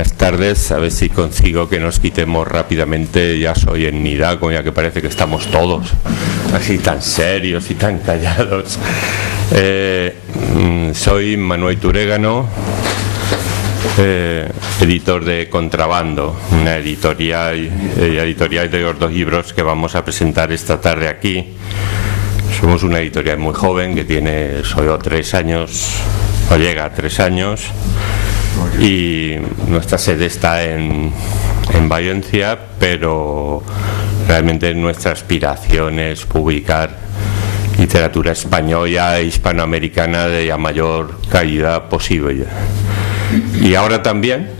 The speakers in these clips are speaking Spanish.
Buenas tardes, a ver si consigo que nos quitemos rápidamente ya soy en Nidaco, ya que parece que estamos todos así tan serios y tan callados. Soy Manuel Turégano, editor de Contrabando, una editorial de los dos libros que vamos a presentar esta tarde aquí. Somos una editorial muy joven que tiene solo 3 años, o llega a 3 años, y nuestra sede está en Valencia, pero realmente nuestra aspiración es publicar literatura española e hispanoamericana de la mayor calidad posible. Y ahora también,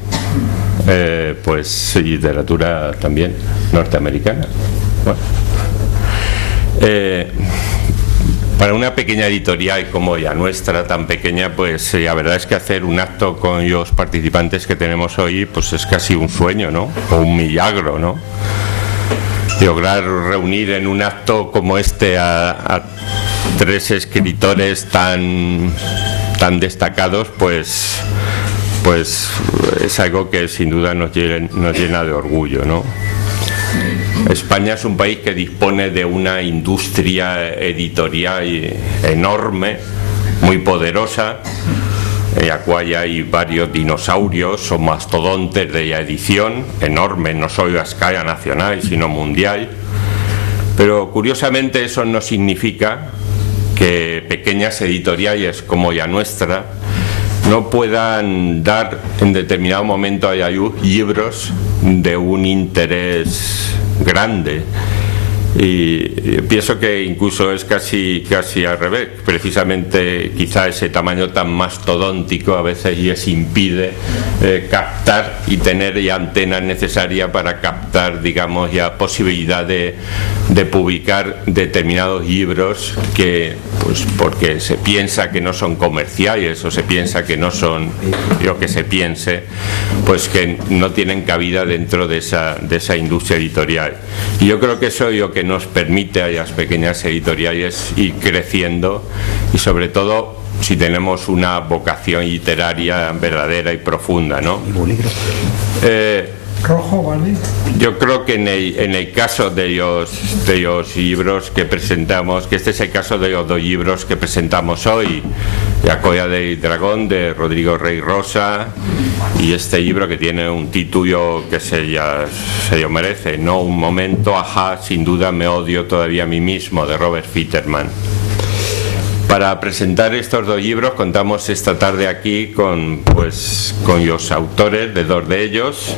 pues literatura también norteamericana. Bueno. Para una pequeña editorial como la nuestra, tan pequeña, pues la verdad es que hacer un acto con los participantes que tenemos hoy, pues es casi un sueño, ¿no? O un milagro, ¿no? Lograr reunir en un acto como este a 3 escritores tan destacados, pues es algo que sin duda nos llena de orgullo, ¿no? España es un país que dispone de una industria editorial enorme, muy poderosa, en la cual hay varios dinosaurios o mastodontes de la edición, enormes, no solo a escala nacional, sino mundial. Pero curiosamente eso no significa que pequeñas editoriales como la nuestra no puedan dar en determinado momento a la luz libros de un interés grande, y pienso que incluso es casi al revés. Precisamente quizá ese tamaño tan mastodóntico a veces les impide captar y tener la antena necesaria para captar, digamos, la posibilidad de publicar determinados libros que, pues porque se piensa que no son comerciales o se piensa que no son lo que se piense, pues que no tienen cabida dentro de esa industria editorial. Y yo creo que eso es lo que nos permite a las pequeñas editoriales ir creciendo, y sobre todo si tenemos una vocación literaria verdadera y profunda, ¿no? Rojo, ¿vale? Yo creo que en el caso de los libros que presentamos, que este es el caso de los 2 libros que presentamos hoy, La colla del dragón de Rodrigo Rey Rosa, y este libro que tiene un título que se lo merece, ¿no? Un momento, ajá, sin duda me odio todavía a mí mismo, de Robert Fitterman. Para presentar estos 2 libros contamos esta tarde aquí con los autores de 2 de ellos.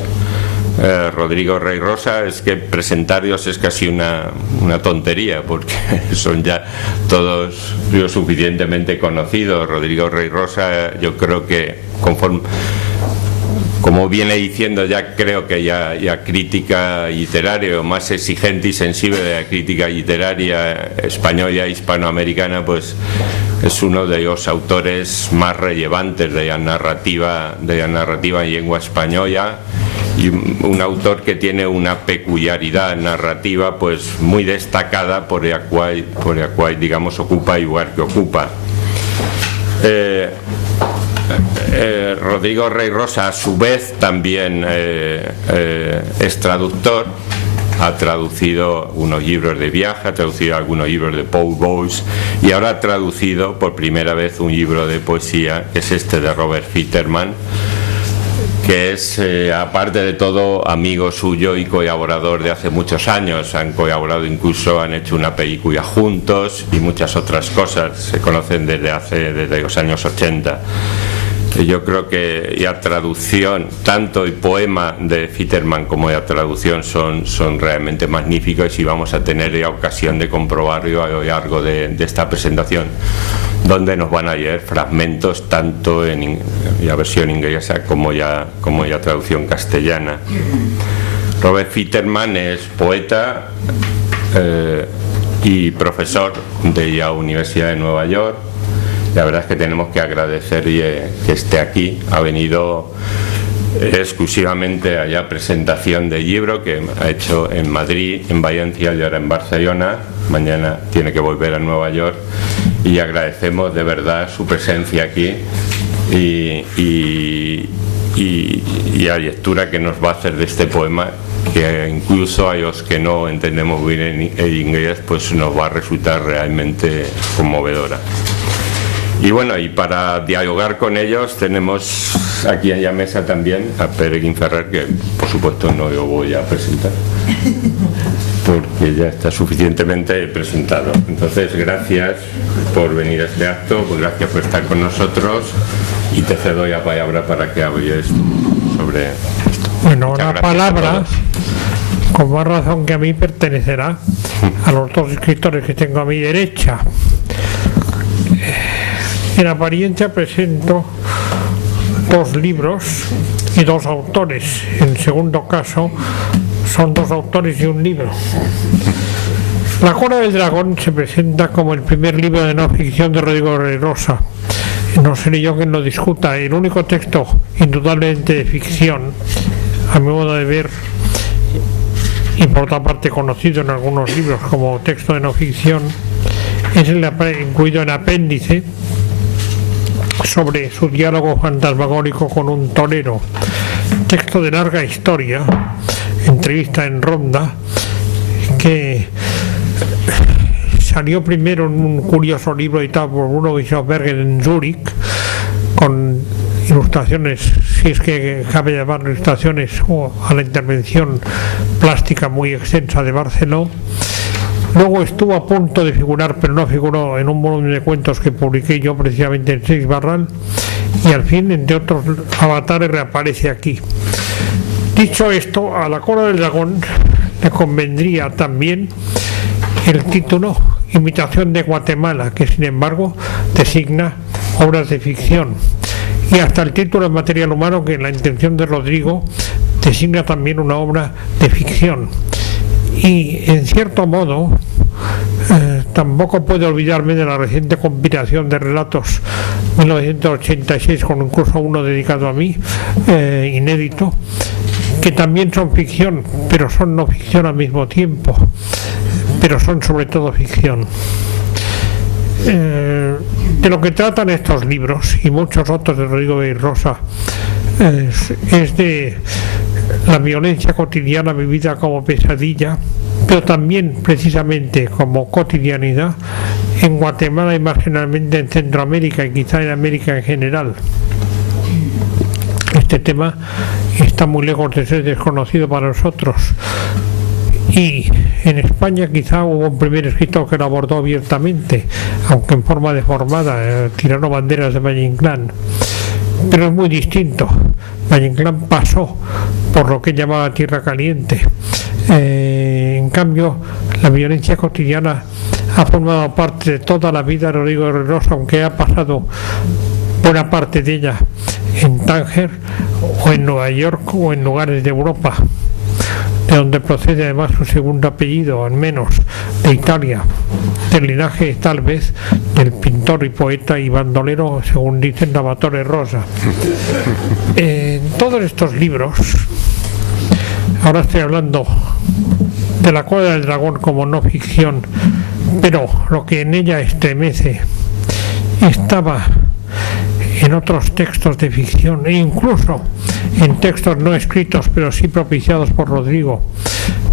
Rodrigo Rey Rosa, es que presentarlos es casi una tontería, porque son ya todos lo suficientemente conocidos. Rodrigo Rey Rosa, yo creo que como viene diciendo, ya creo que ya crítica literaria, o más exigente y sensible de la crítica literaria española e hispanoamericana, pues es uno de los autores más relevantes de la narrativa en lengua española, y un autor que tiene una peculiaridad narrativa pues muy destacada, por la cual digamos ocupa el lugar que ocupa. Rodrigo Rey Rosa, a su vez, también es traductor. Ha traducido unos libros de viaje, ha traducido algunos libros de Paul Bowles, y ahora ha traducido por primera vez un libro de poesía, que es este de Robert Fitterman, que es, aparte de todo, amigo suyo y colaborador de hace muchos años. Han colaborado, incluso han hecho una película juntos y muchas otras cosas. Se conocen desde los años 80. Yo creo que la traducción, tanto el poema de Fitterman como la traducción, son realmente magníficos, y vamos a tener la ocasión de comprobarlo a lo largo de esta presentación, donde nos van a leer fragmentos tanto en la versión inglesa como ya traducción castellana. Robert Fitterman es poeta y profesor de la Universidad de Nueva York. La verdad es que tenemos que agradecerle que esté aquí. Ha venido exclusivamente a la presentación del libro que ha hecho en Madrid, en Valencia y ahora en Barcelona. Mañana tiene que volver a Nueva York, y agradecemos de verdad su presencia aquí, y y la lectura que nos va a hacer de este poema, que incluso a los que no entendemos bien el inglés, pues nos va a resultar realmente conmovedora. Y bueno, y para dialogar con ellos tenemos aquí en la mesa también a Peregrín Ferrer, que por supuesto no lo voy a presentar porque ya está suficientemente presentado. Entonces, gracias por venir a este acto, pues gracias por estar con nosotros, y te cedo la palabra para que hables sobre esto. Bueno, una palabra con más razón que a mí pertenecerá a los dos escritores que tengo a mi derecha. En apariencia presento dos libros y dos autores. En segundo caso son dos autores y un libro. La Cola del Dragón se presenta como el primer libro de no ficción de Rodrigo Rosa. No seré yo quien lo discuta. El único texto indudablemente de ficción, a mi modo de ver, y por otra parte conocido en algunos libros como texto de no ficción, es el incluido en apéndice sobre su diálogo fantasmagórico con un torero. Texto de larga historia, entrevista en Ronda, que salió primero en un curioso libro editado por Bruno Bischofberger en Zúrich, con ilustraciones, si es que cabe llamar ilustraciones, o a la intervención plástica muy extensa de Barceló. Luego estuvo a punto de figurar, pero no figuró, en un volumen de cuentos que publiqué yo precisamente en Seix Barral, y al fin, entre otros avatares, reaparece aquí. Dicho esto, a La Cola del Dragón le convendría también el título Imitación de Guatemala, que sin embargo designa obras de ficción, y hasta el título en Material Humano, que en la intención de Rodrigo designa también una obra de ficción. Y en cierto modo tampoco puedo olvidarme de la reciente compilación de relatos 1986, con incluso uno dedicado a mí, inédito, que también son ficción, pero son no ficción al mismo tiempo, pero son sobre todo ficción. De lo que tratan estos libros y muchos otros de Rodrigo Rosa es de la violencia cotidiana vivida como pesadilla, pero también precisamente como cotidianidad en Guatemala y más generalmente en Centroamérica y quizá en América en general. Este tema está muy lejos de ser desconocido para nosotros, y en España quizá hubo un primer escritor que lo abordó abiertamente, aunque en forma deformada, Tirano Banderas de Valle Inclán. Pero es muy distinto. Valle Inclán pasó por lo que llamaba Tierra Caliente. En cambio, la violencia cotidiana ha formado parte de toda la vida de Rodrigo Rosa, aunque ha pasado buena parte de ella en Tánger o en Nueva York o en lugares de Europa, de donde procede además su segundo apellido, al menos de Italia, del linaje tal vez del pintor y poeta y bandolero, según dicen, Salvatore Rosa. En todos estos libros, ahora estoy hablando de La Cola del Dragón como no ficción, pero lo que en ella estremece estaba en otros textos de ficción, e incluso en textos no escritos pero sí propiciados por Rodrigo.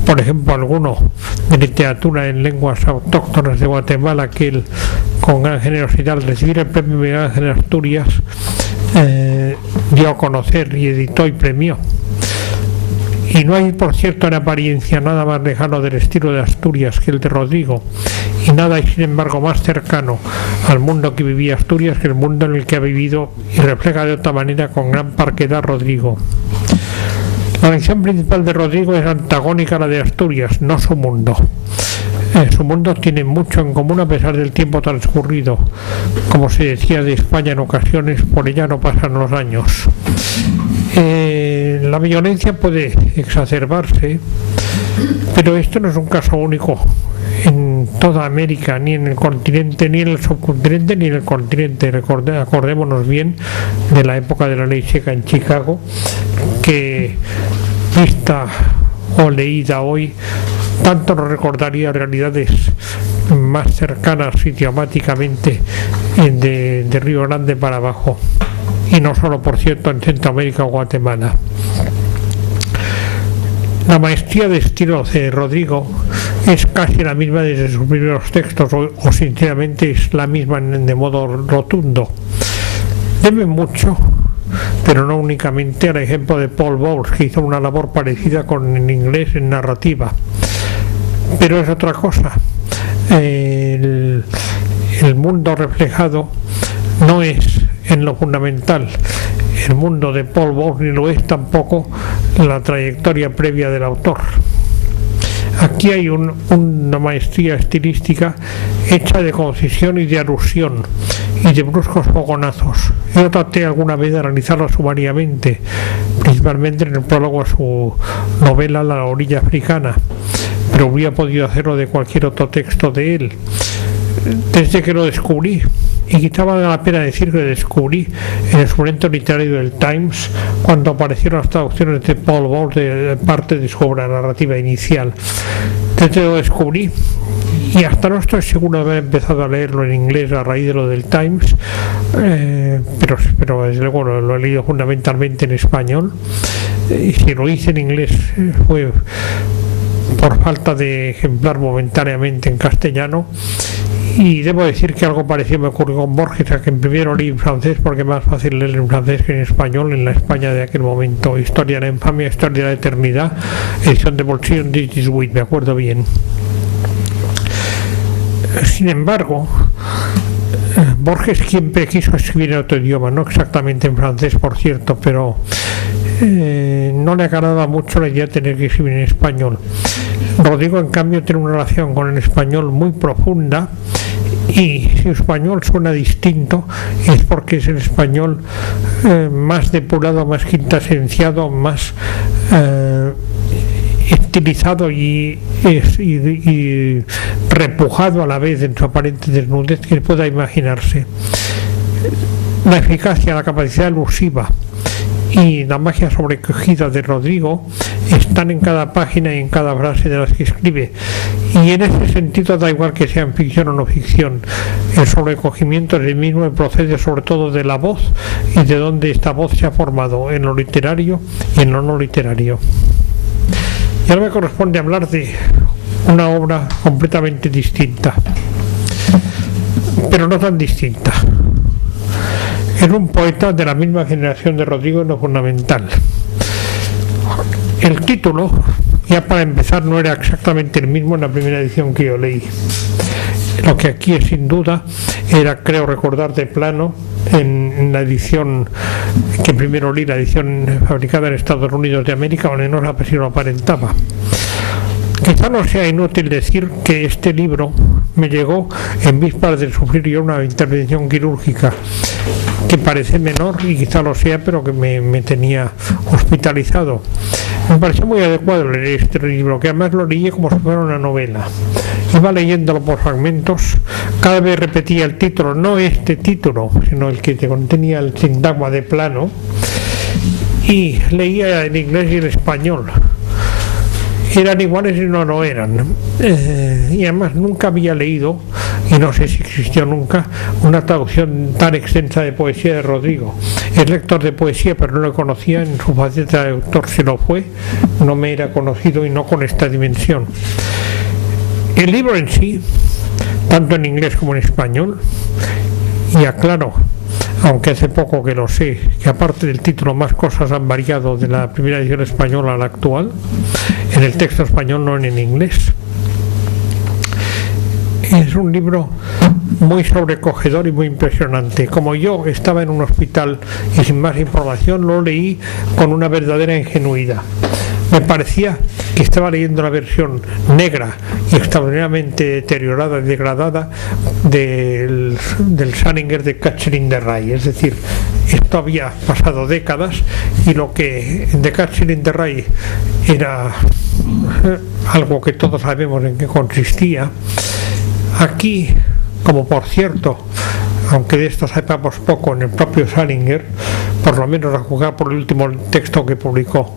Por ejemplo, alguno de literatura en lenguas autóctonas de Guatemala, que él, con gran generosidad, al recibir el premio Miguel Ángel Asturias, dio a conocer y editó y premió. Y no hay, por cierto, en apariencia nada más lejano del estilo de Asturias que el de Rodrigo, y nada hay, sin embargo, más cercano al mundo que vivía Asturias que el mundo en el que ha vivido y refleja de otra manera con gran parquedad Rodrigo. La lección principal de Rodrigo es antagónica a la de Asturias, no su mundo. Su mundo tiene mucho en común a pesar del tiempo transcurrido. Como se decía de España en ocasiones, por ella no pasan los años. La violencia puede exacerbarse, pero esto no es un caso único en toda América, ni en el continente, ni en el subcontinente, ni en el continente. Acordémonos bien de la época de la ley seca en Chicago, que vista o leída hoy tanto nos recordaría realidades más cercanas idiomáticamente de Río Grande para abajo. y no solo, por cierto, en Centroamérica o Guatemala. La maestría de estilo de Rodrigo es casi la misma desde sus primeros textos, o sinceramente es la misma de modo rotundo. Debe mucho, pero no únicamente, al ejemplo de Paul Bowles, que hizo una labor parecida con el inglés en narrativa. Pero es otra cosa. El mundo reflejado no es en lo fundamental el mundo de Paul Bowles, ni lo es tampoco la trayectoria previa del autor. Aquí hay una maestría estilística hecha de concisión y de alusión y de bruscos fogonazos. Yo traté alguna vez de analizarla sumariamente, principalmente en el prólogo a su novela La orilla africana, pero hubiera podido hacerlo de cualquier otro texto de él. Desde que lo descubrí, y quizá valga la pena decir que lo descubrí en el suplemento literario del Times, cuando aparecieron las traducciones de Paul Bowles de parte de su obra narrativa inicial. Desde que lo descubrí, y hasta no estoy seguro de haber empezado a leerlo en inglés a raíz de lo del Times, pero desde luego lo he leído fundamentalmente en español, y si lo hice en inglés fue por falta de ejemplar momentáneamente en castellano. Y debo decir que algo parecido me ocurrió con Borges, a quien primero leí en francés porque es más fácil leer en francés que en español, en la España de aquel momento. Historia de la infamia, Historia de la eternidad, edición de bolsillo en This Week, me acuerdo bien. Sin embargo, Borges siempre quiso escribir en otro idioma, no exactamente en francés, por cierto, pero no le agradaba mucho la idea de tener que escribir en español. Rodrigo, en cambio, tiene una relación con el español muy profunda, y si el español suena distinto es porque es el español más depurado, más quintasenciado, más estilizado y repujado a la vez en su aparente desnudez que pueda imaginarse. La eficacia, la capacidad elusiva y la magia sobrecogida de Rodrigo están en cada página y en cada frase de las que escribe, y en ese sentido da igual que sean ficción o no ficción. El sobrecogimiento es el mismo y procede sobre todo de la voz y de dónde esta voz se ha formado, en lo literario y en lo no literario. Y ahora me corresponde hablar de una obra completamente distinta, pero no tan distinta. Es un poeta de la misma generación de Rodrigo en lo fundamental. El título, ya para empezar, no era exactamente el mismo en la primera edición que yo leí. Lo que aquí es sin duda era, creo recordar de plano, en la edición que primero leí, la edición fabricada en Estados Unidos de América, donde no si lo aparentaba. Quizá no sea inútil decir que este libro me llegó en vísperas de sufrir yo una intervención quirúrgica que parece menor, y quizá lo sea, pero que me tenía hospitalizado. Me pareció muy adecuado leer este libro, que además lo leí como si fuera una novela. Iba leyéndolo por fragmentos, cada vez repetía el título, no este título, sino el que contenía el sintagma de plano, y leía en inglés y en español. Eran iguales y no eran. Y además nunca había leído, y no sé si existió nunca, una traducción tan extensa de poesía de Rodrigo. Es lector de poesía, pero no lo conocía en su faceta de autor. Si lo fue, no me era conocido, y no con esta dimensión. El libro en sí, tanto en inglés como en español, y aclaro, aunque hace poco que lo sé, que aparte del título más cosas han variado de la primera edición española a la actual, en el texto español, no en el inglés. Es un libro muy sobrecogedor y muy impresionante. Como yo estaba en un hospital y sin más información, lo leí con una verdadera ingenuidad. Me parecía que estaba leyendo la versión negra y extraordinariamente deteriorada y degradada del Salinger de Catcher in the Rye. Es decir, esto había pasado décadas, y lo que en The Catcher in the Rye era algo que todos sabemos en qué consistía, aquí, como por cierto, aunque de esto sepamos poco en el propio Salinger, por lo menos a juzgar por el último texto que publicó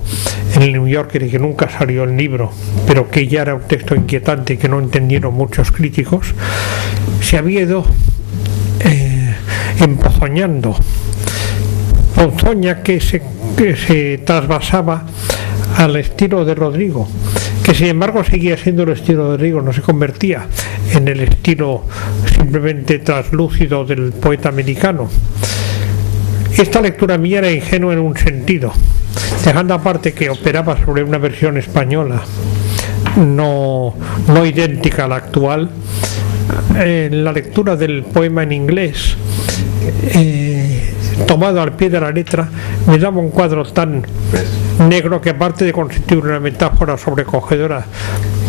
en el New Yorker y que nunca salió el libro, pero que ya era un texto inquietante y que no entendieron muchos críticos, se había ido empozoñando ponzoña que se trasvasaba al estilo de Rodrigo, que sin embargo seguía siendo el estilo de Rodrigo, no se convertía en el estilo simplemente translúcido del poeta americano. Esta lectura mía era ingenua en un sentido, dejando aparte que operaba sobre una versión española no idéntica a la actual. La lectura del poema en inglés, tomado al pie de la letra, me daba un cuadro tan negro que, aparte de constituir una metáfora sobrecogedora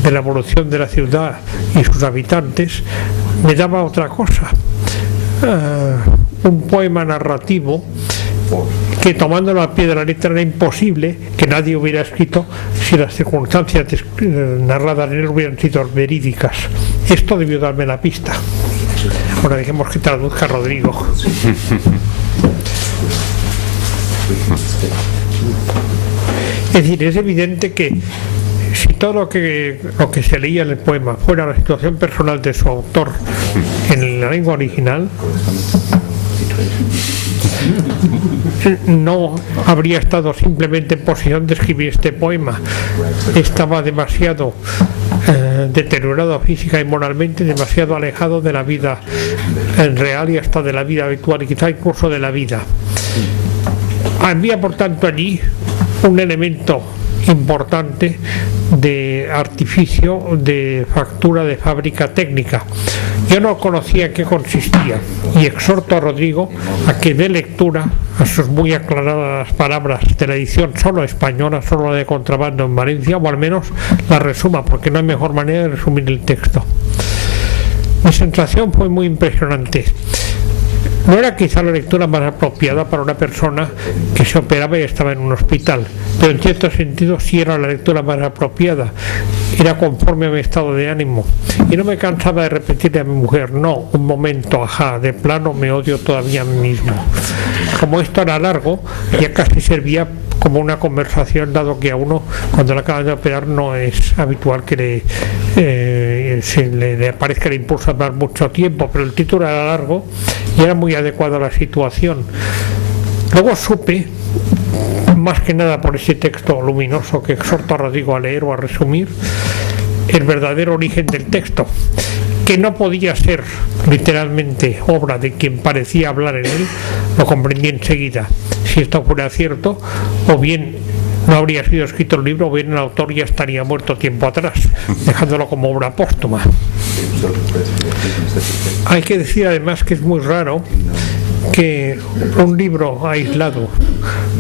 de la evolución de la ciudad y sus habitantes, me daba otra cosa, un poema narrativo que, tomándolo al pie de la letra, era imposible que nadie hubiera escrito si las circunstancias narradas en él hubieran sido verídicas. Esto debió darme la pista. Ahora dejemos que traduzca Rodrigo. Es decir, es evidente que si todo lo que se leía en el poema fuera la situación personal de su autor en la lengua original, no habría estado simplemente en posición de escribir este poema. Estaba demasiado deteriorado física y moralmente, demasiado alejado de la vida real y hasta de la vida habitual, y quizá incluso de la vida. Había, por tanto, allí un elemento importante de artificio, de factura, de fábrica técnica. Yo no conocía en qué consistía, y exhorto a Rodrigo a que dé lectura a sus muy aclaradas palabras de la edición solo española, solo la de contrabando en Valencia, o al menos la resuma, porque no hay mejor manera de resumir el texto. Mi sensación fue muy impresionante. No era quizá la lectura más apropiada para una persona que se operaba y estaba en un hospital, pero en cierto sentido sí era la lectura más apropiada. Era conforme a mi estado de ánimo. Y no me cansaba de repetirle a mi mujer: no, un momento, ajá, de plano me odio todavía a mí mismo. Como esto era largo, ya casi servía como una conversación, dado que a uno, cuando le acaban de operar, no es habitual que le aparezca el impulso a dar mucho tiempo, pero el título era largo y era muy adecuado a la situación. Luego supe, más que nada por ese texto luminoso que exhorto a Rodrigo a leer o a resumir, el verdadero origen del texto, que no podía ser literalmente obra de quien parecía hablar en él. Lo comprendí enseguida. Si esto fuera cierto, o bien no habría sido escrito el libro, o bien el autor ya estaría muerto tiempo atrás, dejándolo como obra póstuma. Hay que decir además que es muy raro que un libro aislado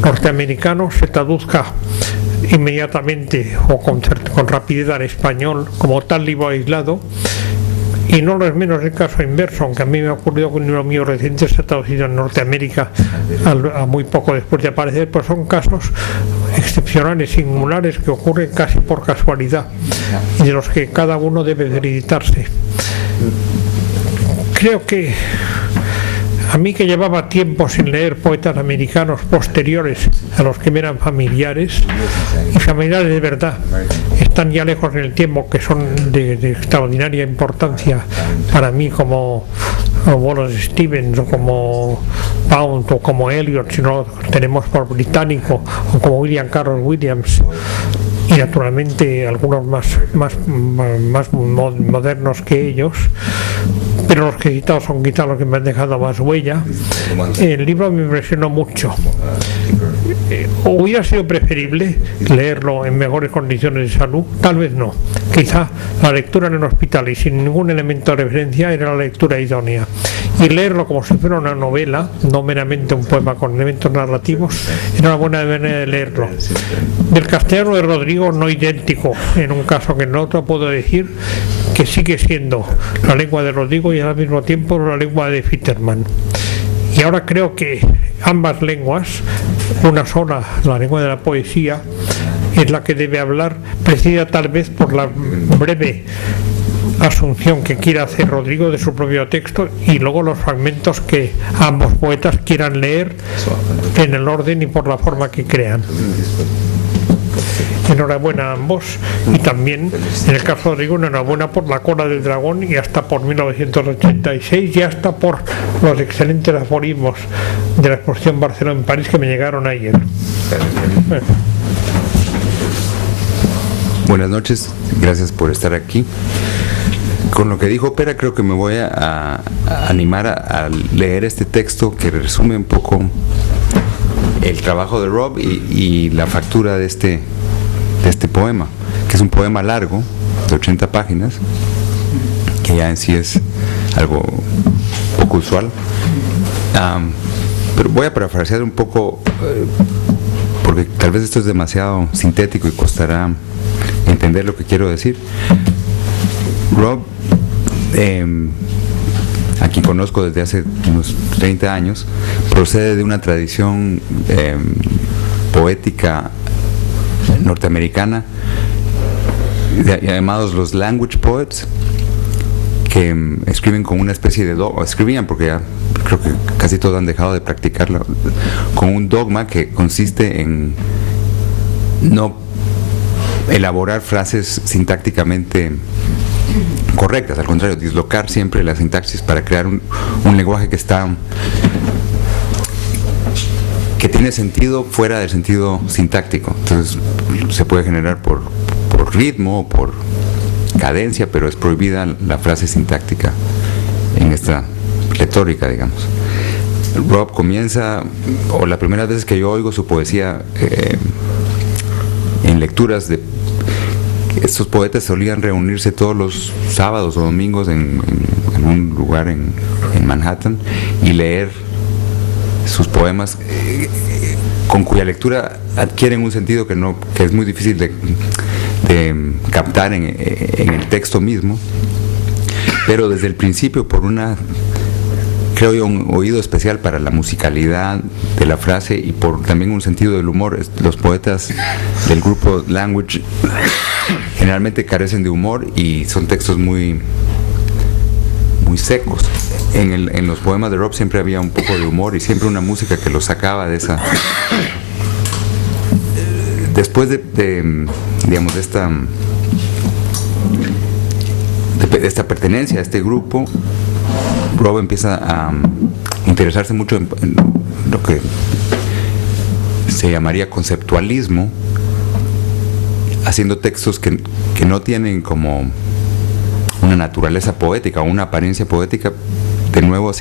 norteamericano se traduzca inmediatamente o con rapidez al español como tal libro aislado, y no lo es menos el caso inverso, aunque a mí me ha ocurrido que un libro mío reciente se ha traducido en Norteamérica a muy poco después de aparecer, pues son casos excepcionales, singulares, que ocurren casi por casualidad y de los que cada uno debe felicitarse. Creo que a mí, que llevaba tiempo sin leer poetas americanos posteriores a los que me eran familiares, y familiares de verdad, están ya lejos en el tiempo, que son de extraordinaria importancia para mí, como Wallace Stevens o como Pound o como Eliot, si no tenemos por británico, o como William Carroll Williams, y naturalmente algunos más modernos que ellos, pero los que he citado son quizá los que me han dejado más huella. El libro me impresionó mucho. ¿Hubiera sido preferible leerlo en mejores condiciones de salud? Tal vez no. Quizá la lectura en el hospital y sin ningún elemento de referencia era la lectura idónea. Y leerlo como si fuera una novela, no meramente un poema con elementos narrativos, era una buena manera de leerlo. Del castellano de Rodrigo, no idéntico en un caso que en otro, puedo decir que sigue siendo la lengua de Rodrigo y al mismo tiempo la lengua de Fitterman. Y ahora creo que ambas lenguas, una sola, la lengua de la poesía, es la que debe hablar, precedida tal vez por la breve asunción que quiera hacer Rodrigo de su propio texto, y luego los fragmentos que ambos poetas quieran leer en el orden y por la forma que crean. Enhorabuena a ambos, y también en el caso de Rigo, enhorabuena por La cola del dragón, y hasta por 1986, y hasta por los excelentes aforismos de la exposición Barcelona en París que me llegaron ayer. Buenas noches, gracias por estar aquí. Con lo que dijo Pera, creo que me voy a animar a leer este texto que resume un poco el trabajo de Rob y la factura de este poema, que es un poema largo, de 80 páginas, que ya en sí es algo poco usual. Pero voy a parafrasear un poco, porque tal vez esto es demasiado sintético y costará entender lo que quiero decir. Rob, a quien conozco desde hace unos 30 años, procede de una tradición poética norteamericana llamados los language poets, que escriben con una especie de dogma, escribían porque ya creo que casi todos han dejado de practicarlo, con un dogma que consiste en no elaborar frases sintácticamente correctas, al contrario, dislocar siempre la sintaxis para crear un lenguaje que tiene sentido fuera del sentido sintáctico. Entonces se puede generar por ritmo o por cadencia, pero es prohibida la frase sintáctica en esta retórica, digamos. Rob comienza, o la primera vez que yo oigo su poesía en lecturas de estos poetas, solían reunirse todos los sábados o domingos en un lugar en Manhattan y leer sus poemas, con cuya lectura adquieren un sentido que es muy difícil de captar en el texto mismo, pero desde el principio, por creo yo, un oído especial para la musicalidad de la frase y por también un sentido del humor. Los poetas del grupo Language generalmente carecen de humor y son textos muy secos. En los poemas de Rob siempre había un poco de humor y siempre una música que lo sacaba de esa... Después de esta pertenencia a este grupo, Rob empieza a interesarse mucho en lo que se llamaría conceptualismo, haciendo textos que no tienen como una naturaleza poética o una apariencia poética, de nuevo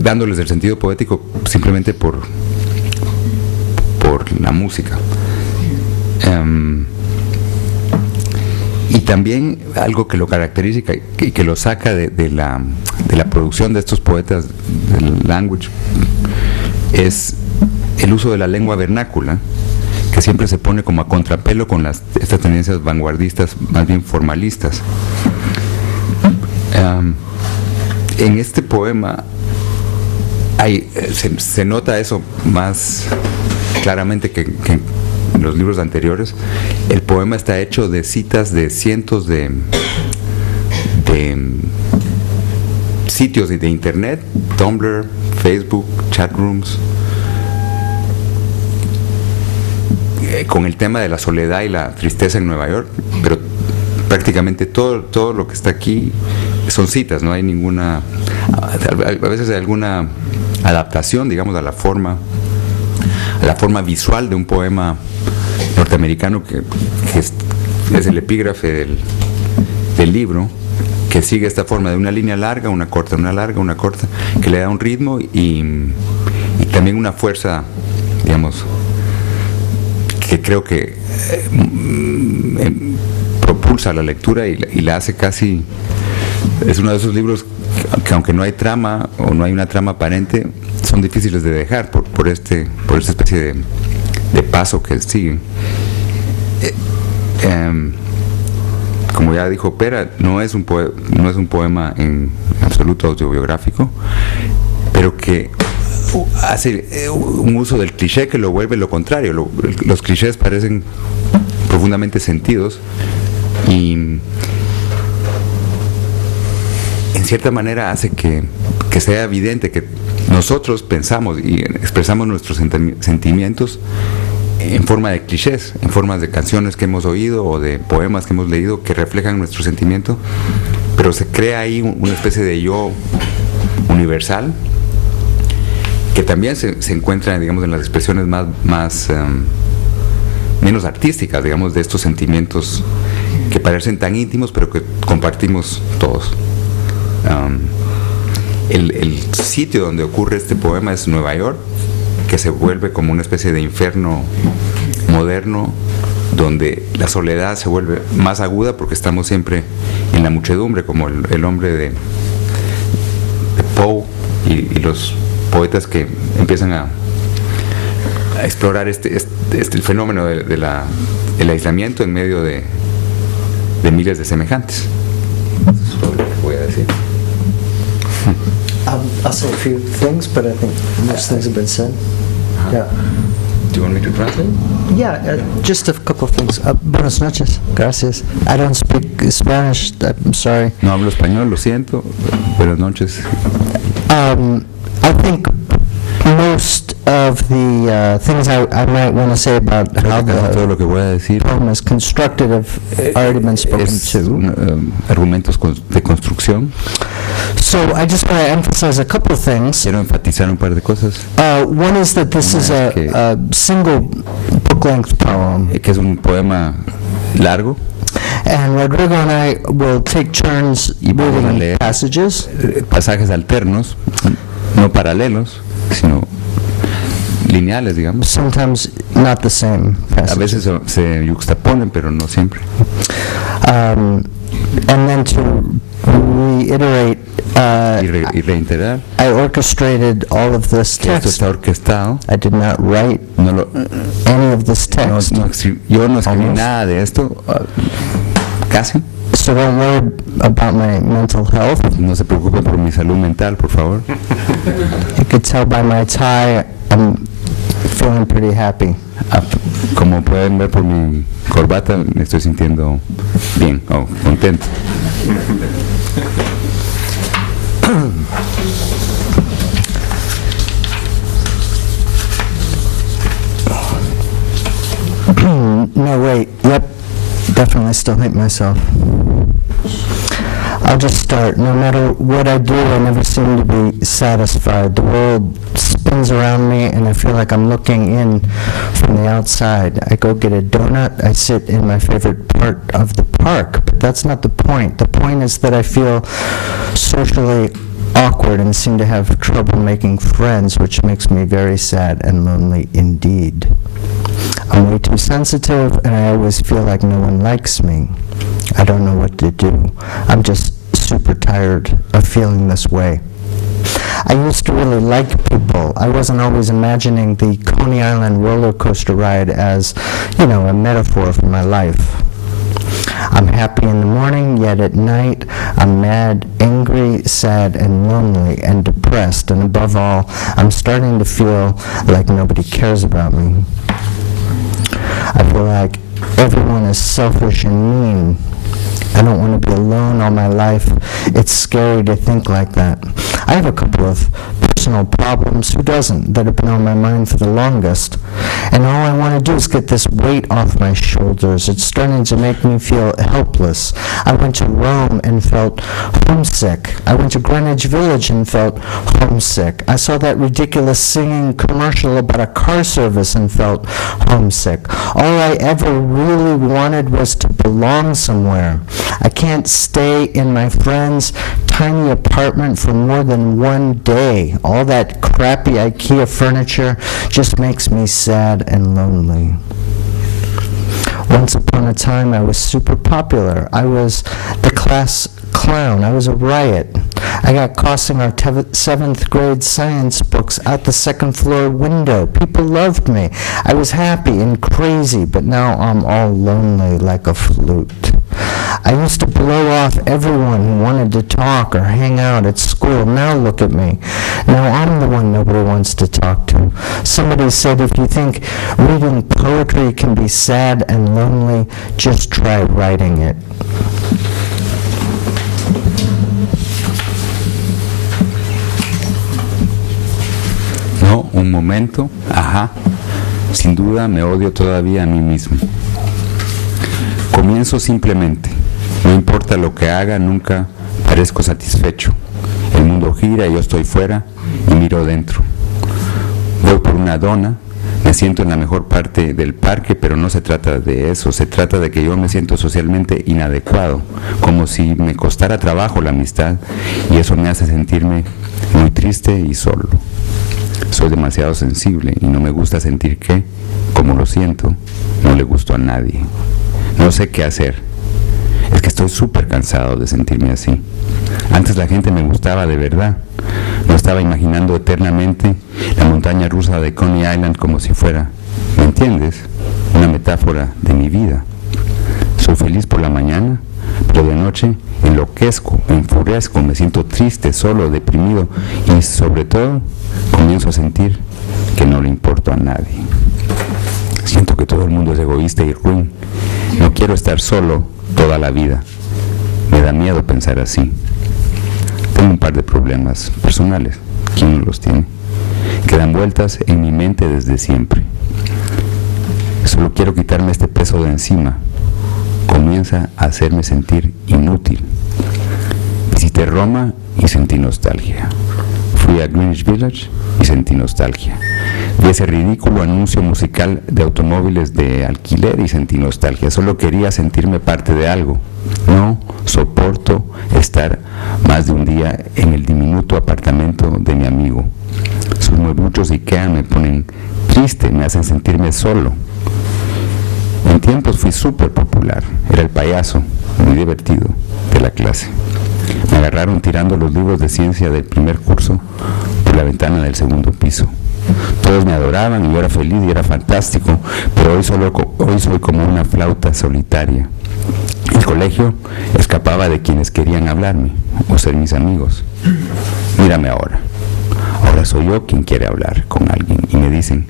dándoles el sentido poético simplemente por la música. Y también algo que lo caracteriza y que lo saca de la producción de estos poetas del language es el uso de la lengua vernácula, que siempre se pone como a contrapelo con estas tendencias vanguardistas más bien formalistas. En este poema se nota eso más claramente que en los libros anteriores. El poema está hecho de citas de cientos de sitios de internet, Tumblr, Facebook, chatrooms, con el tema de la soledad y la tristeza en Nueva York, pero prácticamente todo lo que está aquí son citas, no hay ninguna, a veces hay alguna adaptación, digamos, a la forma visual de un poema norteamericano que es el epígrafe del libro, que sigue esta forma de una línea larga, una corta, una larga, una corta, que le da un ritmo y también una fuerza, digamos, que creo que propulsa la lectura y la hace casi... Es uno de esos libros que aunque no hay trama o no hay una trama aparente, son difíciles de dejar por esta especie de paso que siguen. Como ya dijo Pera, no es un poema en absoluto autobiográfico, pero que hace un uso del cliché que lo vuelve lo contrario. Los clichés parecen profundamente sentidos y en cierta manera hace que sea evidente que nosotros pensamos y expresamos nuestros sentimientos en forma de clichés, en formas de canciones que hemos oído o de poemas que hemos leído que reflejan nuestro sentimiento, pero se crea ahí una especie de yo universal que también se encuentra, digamos, en las expresiones menos artísticas, digamos, de estos sentimientos que parecen tan íntimos pero que compartimos todos. El sitio donde ocurre este poema es Nueva York, que se vuelve como una especie de infierno moderno, donde la soledad se vuelve más aguda porque estamos siempre en la muchedumbre, como el hombre de Poe y los poetas que empiezan a explorar el fenómeno del aislamiento en medio de miles de semejantes. Eso es lo que voy a decir. I'll say a few things, but I think most things have been said. Yeah. Do you want me to translate? Yeah, just a couple of things. Buenas noches. Gracias. I don't speak Spanish. I'm sorry. No hablo español, lo siento. Buenas noches. I think most of the things I might want to say about how Todo lo que voy a decir the poem is constructed have already been spoken to. Argumentos de construcción. So I just want to emphasize a couple of things. Quiero enfatizar un par de cosas. One is that this is a single book-length poem. Que es un poema largo. And Rodrigo and I will take turns reading passages. Pasajes alternos, no paralelos, sino lineales, digamos. Sometimes not the same passages. A veces se yuxtaponen, pero no siempre. And then to reiterate, y reiterar, I orchestrated all of this que esto text. está orquestado. I did not write any of this text. Yo no escribí nada de esto, casi. So don't worry about my mental health. No se preocupen por mi salud mental, por favor. You could tell by my tie, I'm feeling pretty happy. Como pueden ver por mi corbata, me estoy sintiendo bien, contento. No, wait. Yep. Definitely still hate myself. I'll just start. No matter what I do, I never seem to be satisfied. The world spins around me and I feel like I'm looking in from the outside. I go get a donut. I sit in my favorite part of the park. But that's not the point. The point is that I feel socially awkward and seem to have trouble making friends, which makes me very sad and lonely indeed. I'm way too sensitive and I always feel like no one likes me. I don't know what to do. I'm just super tired of feeling this way. I used to really like people. I wasn't always imagining the Coney Island roller coaster ride as, a metaphor for my life. I'm happy in the morning, yet at night I'm mad, angry, sad, and lonely, and depressed, and above all, I'm starting to feel like nobody cares about me. I feel like everyone is selfish and mean. I don't want to be alone all my life. It's scary to think like that. I have a couple of personal problems, who doesn't, that have been on my mind for the longest. And all I want to do is get this weight off my shoulders. It's starting to make me feel helpless. I went to Rome and felt homesick. I went to Greenwich Village and felt homesick. I saw that ridiculous singing commercial about a car service and felt homesick. All I ever really wanted was to belong somewhere. I can't stay in my friend's tiny apartment for more than one day. All that crappy IKEA furniture just makes me sad and lonely. Once upon a time, I was super popular. I was the class clown. I was a riot. I got costing our 7th grade science books out the second floor window. People loved me. I was happy and crazy, but now I'm all lonely like a flute. I used to blow off everyone who wanted to talk or hang out at school. Now look at me. Now I'm the one nobody wants to talk to. Somebody said if you think reading poetry can be sad and lonely, just try writing it. No, un momento, ajá. Sin duda me odio todavía a mí mismo. Comienzo simplemente. No importa lo que haga, nunca parezco satisfecho. El mundo gira y yo estoy fuera y miro dentro. Voy por una dona, me siento en la mejor parte del parque, pero no se trata de eso, se trata de que yo me siento socialmente inadecuado, como si me costara trabajo la amistad, y eso me hace sentirme muy triste y solo. Soy demasiado sensible y no me gusta sentir que, como lo siento, no le gusto a nadie. No sé qué hacer. Es que estoy súper cansado de sentirme así. Antes la gente me gustaba de verdad. No estaba imaginando eternamente la montaña rusa de Coney Island como si fuera, ¿me entiendes?, una metáfora de mi vida. Soy feliz por la mañana, pero de noche enloquezco, me enfurezco, me siento triste, solo, deprimido y sobre todo comienzo a sentir que no le importo a nadie. Siento que todo el mundo es egoísta y ruin. No quiero estar solo toda la vida. Me da miedo pensar así. Tengo un par de problemas personales, ¿quién no los tiene?, que dan vueltas en mi mente desde siempre. Solo quiero quitarme este peso de encima. Comienza a hacerme sentir inútil. Visité Roma y sentí nostalgia. Fui a Greenwich Village y sentí nostalgia. Vi ese ridículo anuncio musical de automóviles de alquiler y sentí nostalgia. Solo quería sentirme parte de algo. No soporto estar más de un día en el diminuto apartamento de mi amigo. Sus muebluchos IKEA me ponen triste, me hacen sentirme solo. En tiempos fui súper popular. Era el payaso, muy divertido, de la clase. Me agarraron tirando los libros de ciencia del primer curso por la ventana del segundo piso. Todos me adoraban y yo era feliz y era fantástico, pero hoy soy como una flauta solitaria. El colegio escapaba de quienes querían hablarme o ser mis amigos. Mírame ahora. Ahora soy yo quien quiere hablar con alguien y me dicen,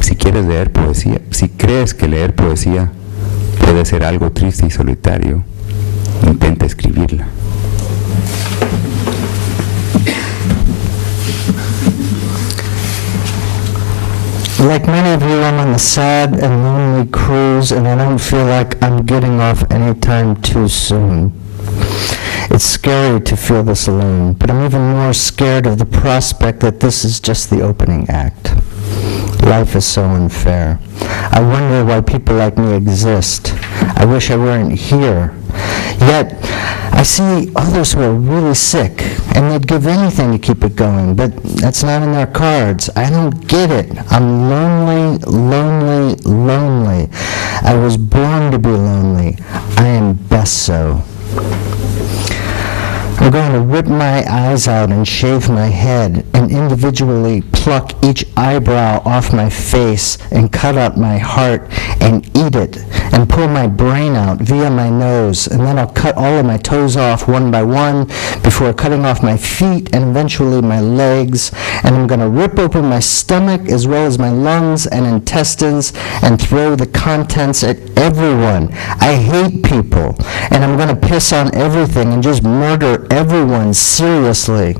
si quieres leer poesía, si crees que leer poesía puede ser algo triste y solitario, intenta escribirla. Like many of you, I'm on the sad and lonely cruise, and I don't feel like I'm getting off anytime too soon. It's scary to feel this alone, but I'm even more scared of the prospect that this is just the opening act. Life is so unfair. I wonder why people like me exist. I wish I weren't here. Yet, I see others who are really sick, and they'd give anything to keep it going, but that's not in their cards. I don't get it. I'm lonely, lonely, lonely. I was born to be lonely. I am best so. I'm going to rip my eyes out and shave my head and individually pluck each eyebrow off my face and cut out my heart and eat it and pull my brain out via my nose, and then I'll cut all of my toes off one by one before cutting off my feet and eventually my legs, and I'm going to rip open my stomach as well as my lungs and intestines and throw the contents at everyone. I hate people, and I'm going to piss on everything and just murder everyone seriously.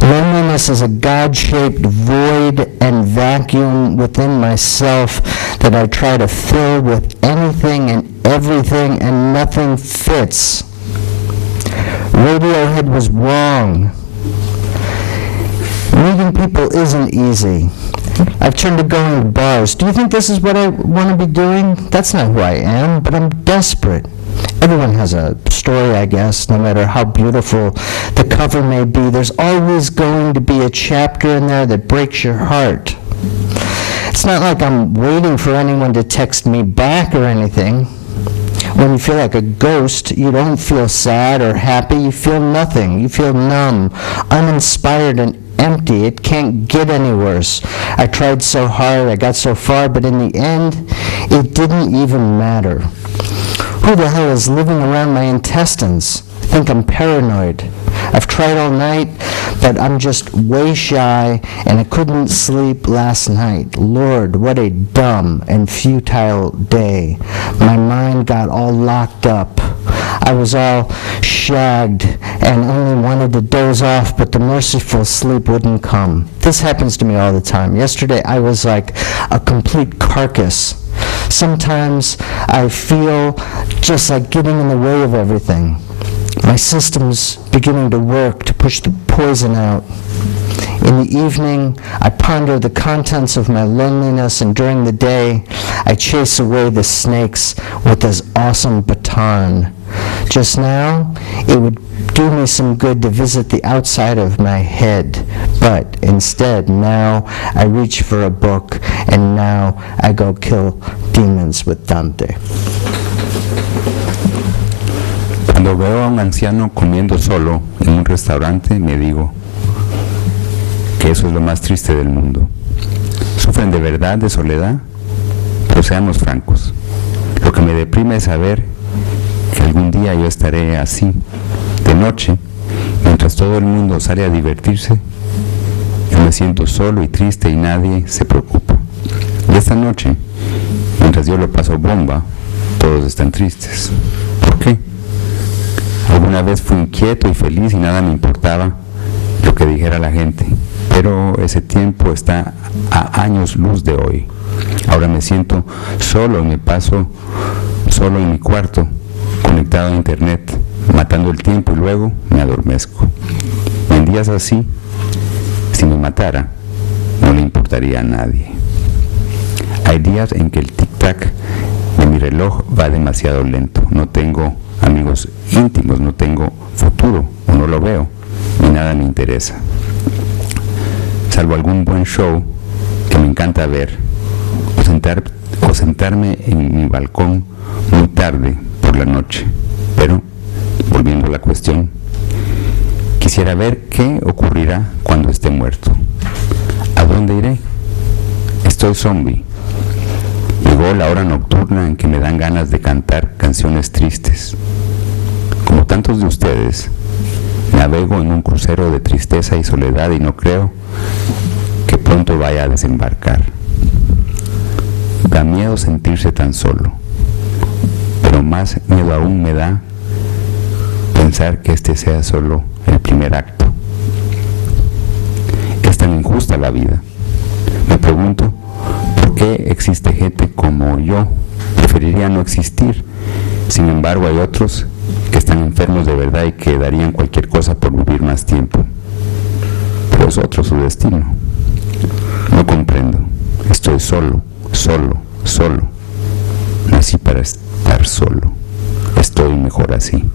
Loneliness is a God-shaped void and vacuum within myself that I try to fill with anything and everything, and nothing fits. Radiohead was wrong. Meeting people isn't easy. I've turned to going to bars. Do you think this is what I want to be doing? That's not who I am, but I'm desperate. Everyone has a story, I guess, no matter how beautiful the cover may be. There's always going to be a chapter in there that breaks your heart. It's not like I'm waiting for anyone to text me back or anything. When you feel like a ghost, you don't feel sad or happy. You feel nothing. You feel numb, uninspired, and empty. It can't get any worse. I tried so hard, I got so far, but in the end, it didn't even matter. Who the hell is living around my intestines? I think I'm paranoid. I've tried all night, but I'm just way shy, and I couldn't sleep last night. Lord, what a dumb and futile day. My mind got all locked up. I was all shagged and only wanted to doze off, but the merciful sleep wouldn't come. This happens to me all the time. Yesterday, I was like a complete carcass. Sometimes I feel just like getting in the way of everything. My system's beginning to work to push the poison out. In the evening, I ponder the contents of my loneliness, and during the day, I chase away the snakes with this awesome baton. Just now, it would do me some good to visit the outside of my head, but instead, now I reach for a book, and now I go kill demons with Dante. Cuando veo a un anciano comiendo solo en un restaurante, me digo que eso es lo más triste del mundo. ¿Sufren de verdad de soledad? Pero seamos francos. Lo que me deprime es saber que algún día yo estaré así, de noche, mientras todo el mundo sale a divertirse. Yo me siento solo y triste y nadie se preocupa. Y esta noche, mientras yo lo paso bomba, todos están tristes. ¿Por qué? Alguna vez fui inquieto y feliz y nada me importaba lo que dijera la gente, pero ese tiempo está a años luz de hoy. Ahora me siento solo y me paso solo en mi cuarto, conectado a internet, matando el tiempo y luego me adormezco. Y en días así, si me matara, no le importaría a nadie. Hay días en que el tic-tac de mi reloj va demasiado lento. No tengo amigos íntimos, no tengo futuro, o no lo veo, ni nada me interesa. Salvo algún buen show que me encanta ver, o sentarme en mi balcón muy tarde por la noche. Pero, volviendo a la cuestión, quisiera ver qué ocurrirá cuando esté muerto. ¿A dónde iré? Estoy zombie. Llegó la hora nocturna en que me dan ganas de cantar canciones tristes. Como tantos de ustedes, navego en un crucero de tristeza y soledad y no creo que pronto vaya a desembarcar. Da miedo sentirse tan solo, pero más miedo aún me da pensar que este sea solo el primer acto. Es tan injusta la vida. Me pregunto, ¿por qué existe gente como yo? Preferiría no existir. Sin embargo, hay otros que están enfermos de verdad y que darían cualquier cosa por vivir más tiempo. Pero es otro su destino. No comprendo. Estoy solo, solo, solo. Nací para estar solo. Estoy mejor así.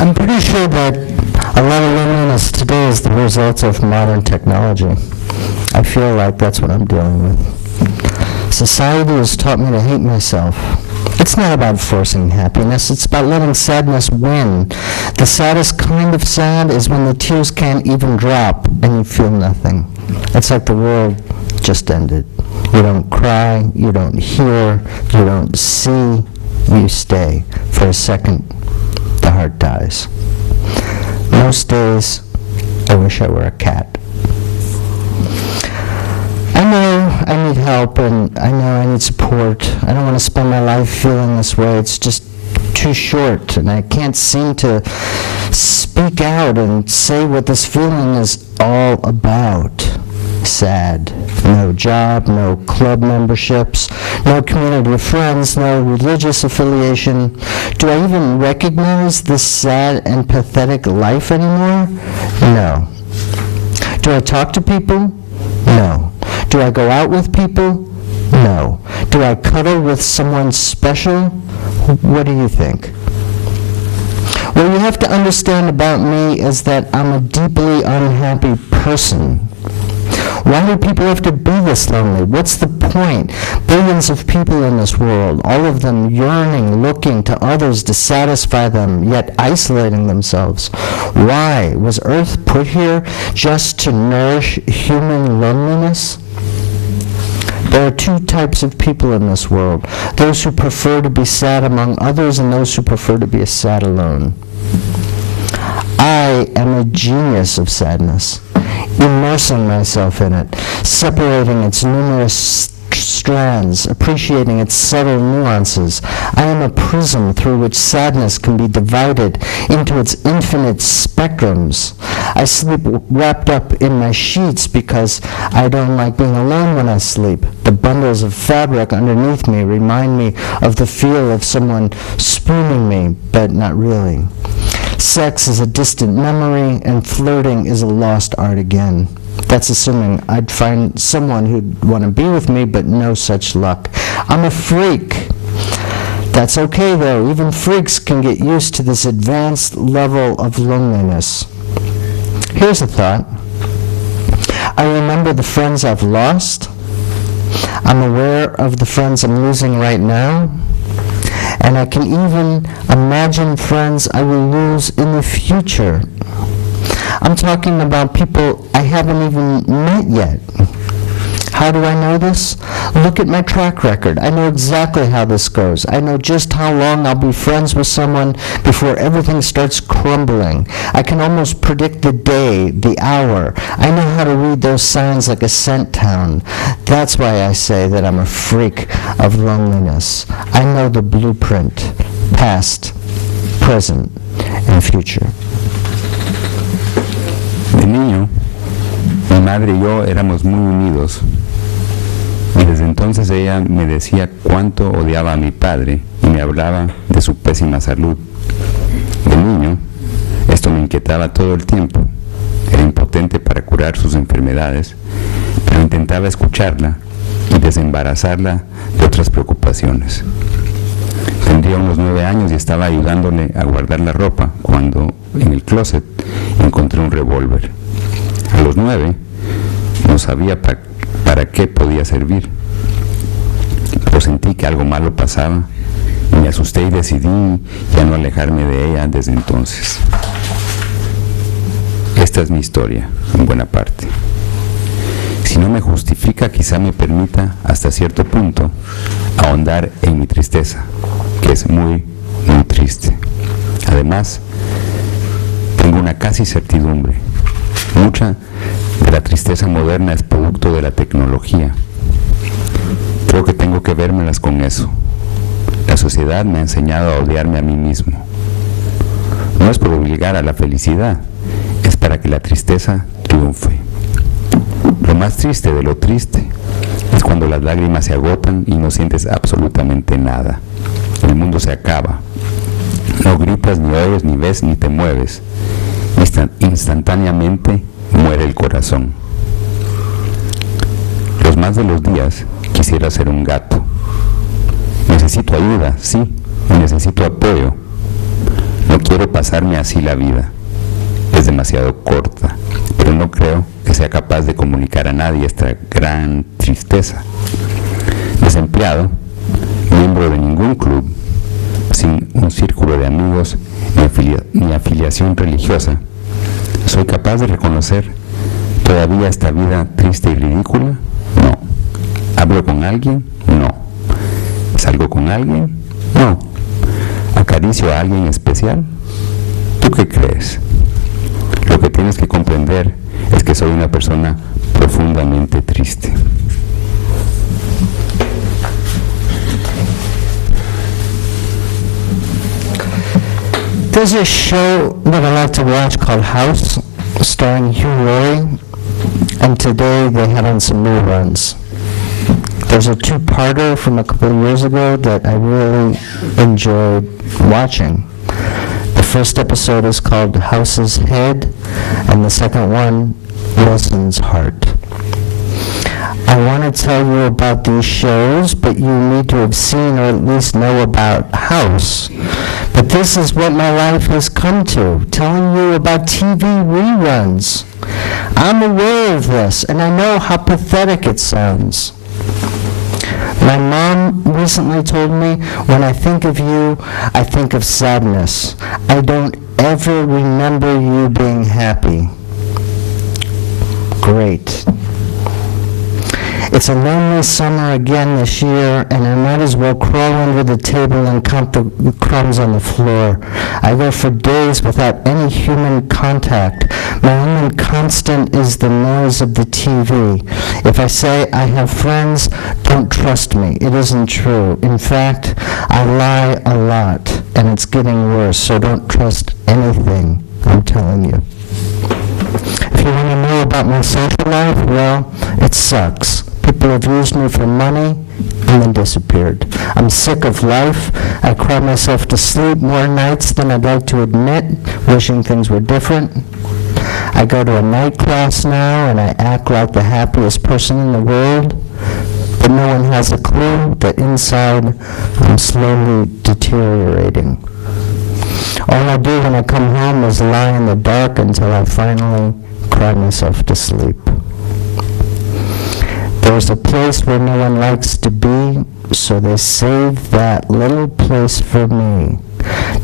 I'm pretty sure that a lot of loneliness today is the result of modern technology. I feel like that's what I'm dealing with. Society has taught me to hate myself. It's not about forcing happiness, it's about letting sadness win. The saddest kind of sad is when the tears can't even drop and you feel nothing. It's like the world just ended. You don't cry, you don't hear, you don't see, you stay. For a second, the heart dies. Most days, I wish I were a cat. I know I need help, and I know I need support. I don't want to spend my life feeling this way. It's just too short, and I can't seem to speak out and say what this feeling is all about. Sad. No job, no club memberships, no community of friends, no religious affiliation. Do I even recognize this sad and pathetic life anymore? No. Do I talk to people? No. Do I go out with people? No. Do I cuddle with someone special? What do you think? What you have to understand about me is that I'm a deeply unhappy person. Why do people have to be this lonely? What's the point? Billions of people in this world, all of them yearning, looking to others to satisfy them, yet isolating themselves. Why? Was Earth put here just to nourish human loneliness? There are two types of people in this world. Those who prefer to be sad among others and those who prefer to be sad alone. I am a genius of sadness, immersing myself in it, separating its numerous strands, appreciating its subtle nuances. I am a prism through which sadness can be divided into its infinite spectrums. I sleep wrapped up in my sheets because I don't like being alone when I sleep. The bundles of fabric underneath me remind me of the feel of someone spooning me, but not really. Sex is a distant memory, and flirting is a lost art again. That's assuming I'd find someone who'd want to be with me, but no such luck. I'm a freak. That's okay, though. Even freaks can get used to this advanced level of loneliness. Here's a thought. I remember the friends I've lost. I'm aware of the friends I'm losing right now. And I can even imagine friends I will lose in the future. I'm talking about people I haven't even met yet. How do I know this? Look at my track record. I know exactly how this goes. I know just how long I'll be friends with someone before everything starts crumbling. I can almost predict the day, the hour. I know how to read those signs like a scent town. That's why I say that I'm a freak of loneliness. I know the blueprint, past, present, and future. De niño, mi madre y yo éramos muy unidos. Y desde entonces ella me decía cuánto odiaba a mi padre y me hablaba de su pésima salud. De niño, esto me inquietaba todo el tiempo. Era impotente para curar sus enfermedades, pero intentaba escucharla y desembarazarla de otras preocupaciones. Tendría unos 9 años y estaba ayudándole a guardar la ropa cuando en el closet encontré un revólver. A los 9 no sabía para qué podía servir, pero sentí que algo malo pasaba y me asusté y decidí ya no alejarme de ella desde entonces. Esta es mi historia, en buena parte. Si no me justifica, quizá me permita, hasta cierto punto, ahondar en mi tristeza, que es muy, muy triste. Además, tengo una casi certidumbre. Mucha de la tristeza moderna es producto de la tecnología. Creo que tengo que vérmelas con eso. La sociedad me ha enseñado a odiarme a mí mismo. No es por obligar a la felicidad, es para que la tristeza triunfe. Lo más triste de lo triste es cuando las lágrimas se agotan y no sientes absolutamente nada. El mundo se acaba. No gritas, ni oyes, ni ves, ni te mueves. Instantáneamente muere el corazón. Los más de los días quisiera ser un gato. Necesito ayuda, sí, y necesito apoyo. No quiero pasarme así la vida. Es demasiado corta, pero no creo que sea capaz de comunicar a nadie esta gran tristeza. Desempleado, miembro de ningún club, sin un círculo de amigos ni afiliación religiosa, ¿soy capaz de reconocer todavía esta vida triste y ridícula? No. ¿Hablo con alguien? No. ¿Salgo con alguien? No. ¿Acaricio a alguien especial? ¿Tú qué crees? Lo que tienes que comprender es que soy una persona profundamente triste. There's a show that I like to watch called House, starring Hugh Laurie, and today they had on some reruns. There's a two-parter from a couple of years ago that I really enjoyed watching. The first episode is called House's Head, and the second one, Wilson's Heart. I want to tell you about these shows, but you need to have seen or at least know about House. But this is what my life has come to, telling you about TV reruns. I'm aware of this, and I know how pathetic it sounds. My mom recently told me, when I think of you, I think of sadness. I don't ever remember you being happy. Great. It's a lonely summer again this year, and I might as well crawl under the table and count the crumbs on the floor. I go for days without any human contact. My only and constant is the noise of the TV. If I say I have friends, don't trust me. It isn't true. In fact, I lie a lot, and it's getting worse, so don't trust anything I'm telling you. If you want to know about my social life, well, it sucks. People have used me for money and then disappeared. I'm sick of life. I cry myself to sleep more nights than I'd like to admit, wishing things were different. I go to a night class now and I act like the happiest person in the world, but no one has a clue that inside I'm slowly deteriorating. All I do when I come home is lie in the dark until I finally cry myself to sleep. There's a place where no one likes to be, so they save that little place for me.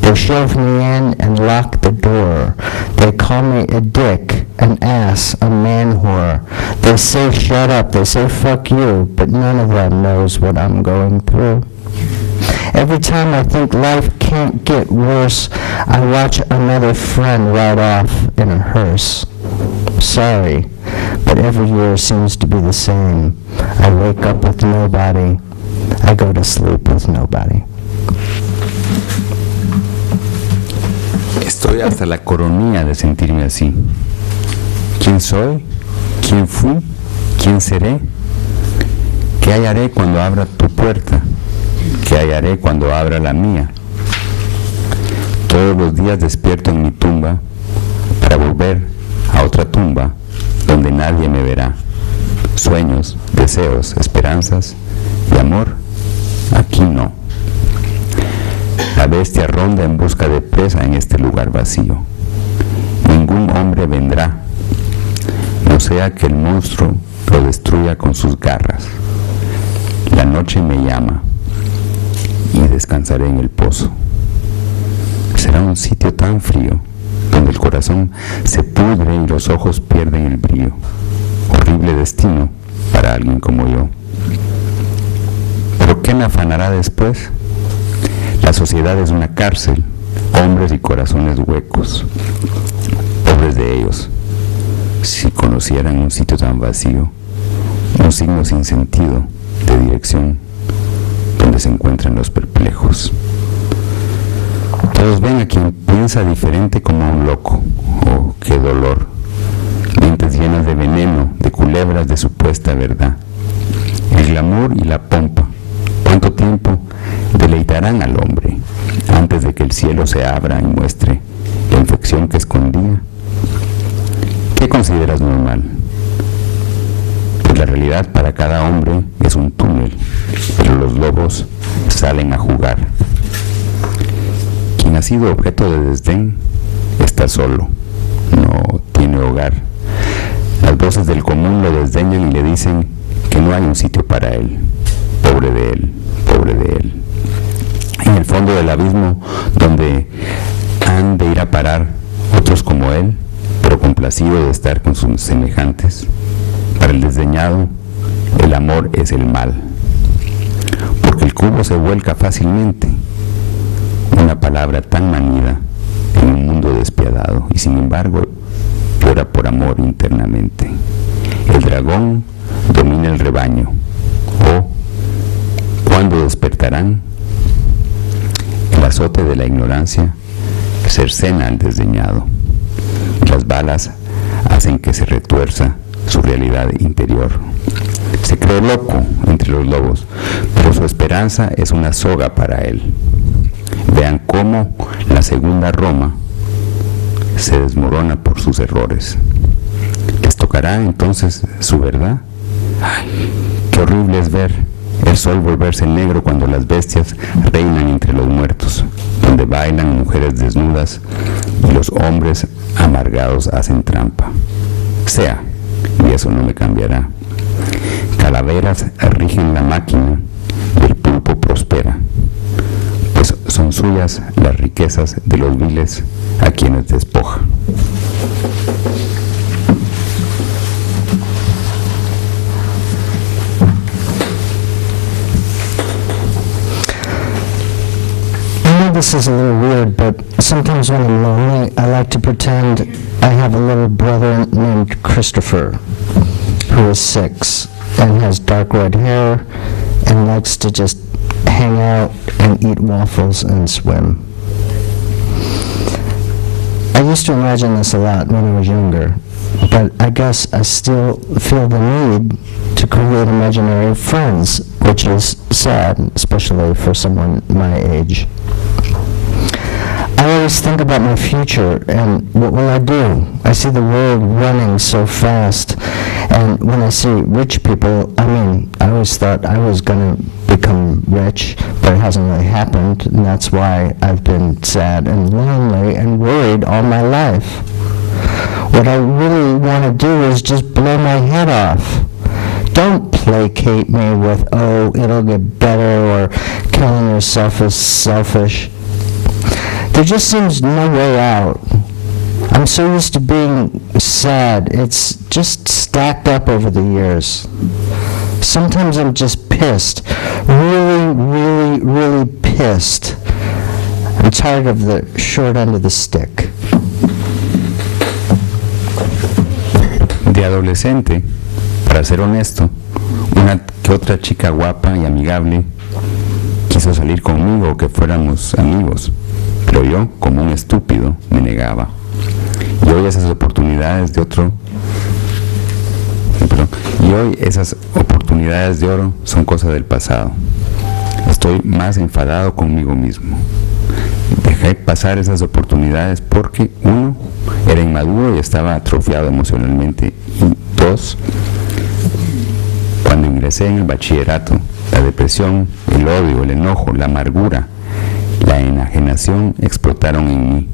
They shove me in and lock the door. They call me a dick, an ass, a man whore. They say shut up, they say fuck you, but none of them knows what I'm going through. Every time I think life can't get worse, I watch another friend ride off in a hearse. Sorry, but every year seems to be the same. I wake up with nobody. I go to sleep with nobody. Estoy hasta la coronilla de sentirme así. ¿Quién soy? ¿Quién fui? ¿Quién seré? ¿Qué hallaré cuando abra tu puerta? ¿Qué hallaré cuando abra la mía? Todos los días despierto en mi tumba para volver a otra tumba donde nadie me verá. Sueños, deseos, esperanzas y amor, aquí no. La bestia ronda en busca de presa en este lugar vacío. Ningún hombre vendrá, no sea que el monstruo lo destruya con sus garras. La noche me llama y descansaré en el pozo. Será un sitio tan frío, donde el corazón se pudre y los ojos pierden el brillo. Horrible destino para alguien como yo. ¿Pero qué me afanará después? La sociedad es una cárcel, hombres y corazones huecos. Pobres de ellos, si conocieran un sitio tan vacío, un signo sin sentido de dirección, donde se encuentran los perplejos. Todos ven a quien piensa diferente como un loco. Oh, qué dolor. Mentes llenas de veneno, de culebras de supuesta verdad. El glamour y la pompa. ¿Cuánto tiempo deleitarán al hombre antes de que el cielo se abra y muestre la infección que escondía? ¿Qué consideras normal? Pues la realidad para cada hombre es un túnel, pero los lobos salen a jugar. Quien ha sido objeto de desdén está solo, no tiene hogar. Las voces del común lo desdeñan y le dicen que no hay un sitio para él. Pobre de él, pobre de él. En el fondo del abismo donde han de ir a parar otros como él, pero complacido de estar con sus semejantes. Para el desdeñado, el amor es el mal, porque el cubo se vuelca fácilmente. Una palabra tan manida en un mundo despiadado, y sin embargo llora por amor internamente. El dragón domina el rebaño. Oh, ¿cuándo despertarán? El azote de la ignorancia cercena al desdeñado. Las balas hacen que se retuerza su realidad interior. Se cree loco entre los lobos, pero su esperanza es una soga para él. Vean cómo la segunda Roma se desmorona por sus errores. ¿Les tocará entonces su verdad? Ay, qué horrible es ver el sol volverse negro cuando las bestias reinan entre los muertos, donde bailan mujeres desnudas y los hombres amargados hacen trampa. Sea, y eso no me cambiará. Calaveras rigen la máquina y el pulpo prospera, pues son suyas las riquezas de los viles a quienes despoja. this is a little weird, but sometimes when I'm lonely, I like to pretend I have a little brother named Christopher, who is 6 and has dark red hair and likes to just hang out and eat waffles and swim. I used to imagine this a lot when I was younger, but I guess I still feel the need to create imaginary friends, which is sad, especially for someone my age. I always think about my future and what will I do? I see the world running so fast, and when I see rich people, I always thought I was going to become rich, but it hasn't really happened, and that's why I've been sad and lonely and worried all my life. What I really want to do is just blow my head off. Don't placate me with, oh, it'll get better, or killing yourself is selfish. There just seems no way out. I'm so used to being sad. It's just stacked up over the years. Sometimes I'm just pissed. Really, really, really pissed. I'm tired of the short end of the stick. De adolescente, para ser honesto, una que otra chica guapa y amigable quiso salir conmigo o que fuéramos amigos, pero yo, como un estúpido, me negaba. Y hoy esas oportunidades de oro son cosa del pasado. Estoy más enfadado conmigo mismo. Dejé pasar esas oportunidades porque, 1, era inmaduro y estaba atrofiado emocionalmente, y 2, cuando ingresé en el bachillerato, la depresión, el odio, el enojo, la amargura, la enajenación explotaron en mí,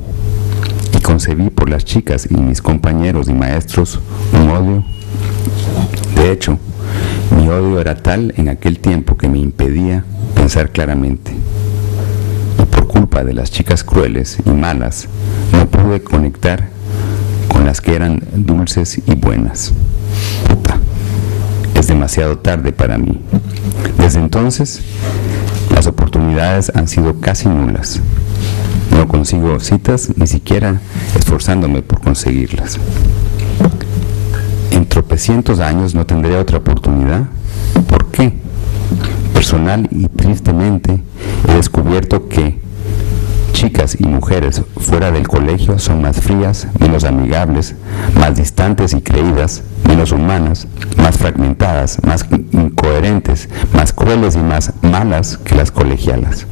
y concebí por las chicas y mis compañeros y maestros un odio. De hecho, mi odio era tal en aquel tiempo que me impedía pensar claramente. Y por culpa de las chicas crueles y malas, no pude conectar con las que eran dulces y buenas. Puta, es demasiado tarde para mí. Desde entonces, las oportunidades han sido casi nulas. No consigo citas, ni siquiera esforzándome por conseguirlas. En tropecientos años no tendré otra oportunidad. ¿Por qué? Personal y tristemente he descubierto que chicas y mujeres fuera del colegio son más frías, menos amigables, más distantes y creídas, menos humanas, más fragmentadas, más incoherentes, más crueles y más malas que las colegialas.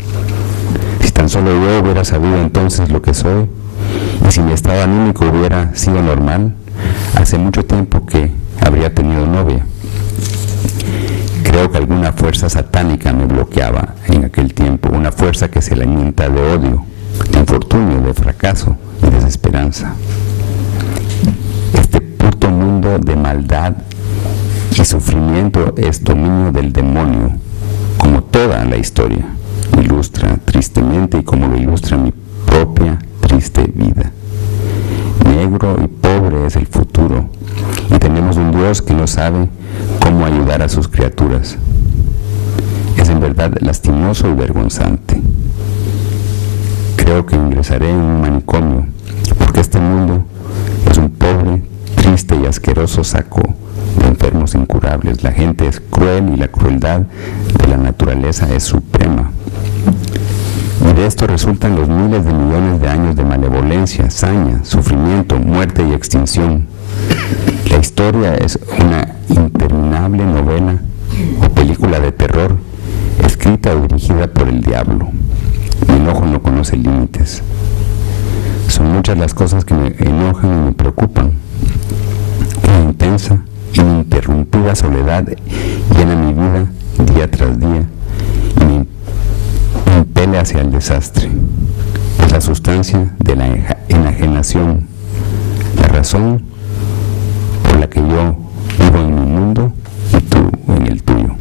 Si tan solo yo hubiera sabido entonces lo que soy, y si mi estado anímico hubiera sido normal, hace mucho tiempo que habría tenido novia. Creo que alguna fuerza satánica me bloqueaba en aquel tiempo, una fuerza que se alimenta de odio, de infortunio, de fracaso y desesperanza. Este puto mundo de maldad y sufrimiento es dominio del demonio, como toda la historia ilustra tristemente y como lo ilustra mi propia triste vida. Negro y pobre es el futuro, y tenemos un Dios que no sabe cómo ayudar a sus criaturas. Es en verdad lastimoso y vergonzante. Creo que ingresaré en un manicomio, porque este mundo es un pobre, triste y asqueroso saco de enfermos incurables. La gente es cruel y la crueldad de la naturaleza es suprema. Y de esto resultan los miles de millones de años de malevolencia, saña, sufrimiento, muerte y extinción. La historia es una interminable novela o película de terror, escrita o dirigida por el diablo. Mi enojo no conoce límites. Son muchas las cosas que me enojan y me preocupan. Una intensa, ininterrumpida soledad llena mi vida día tras día y me impele hacia el desastre. Es la sustancia de la enajenación, la razón por la que yo vivo en mi mundo y tú en el tuyo.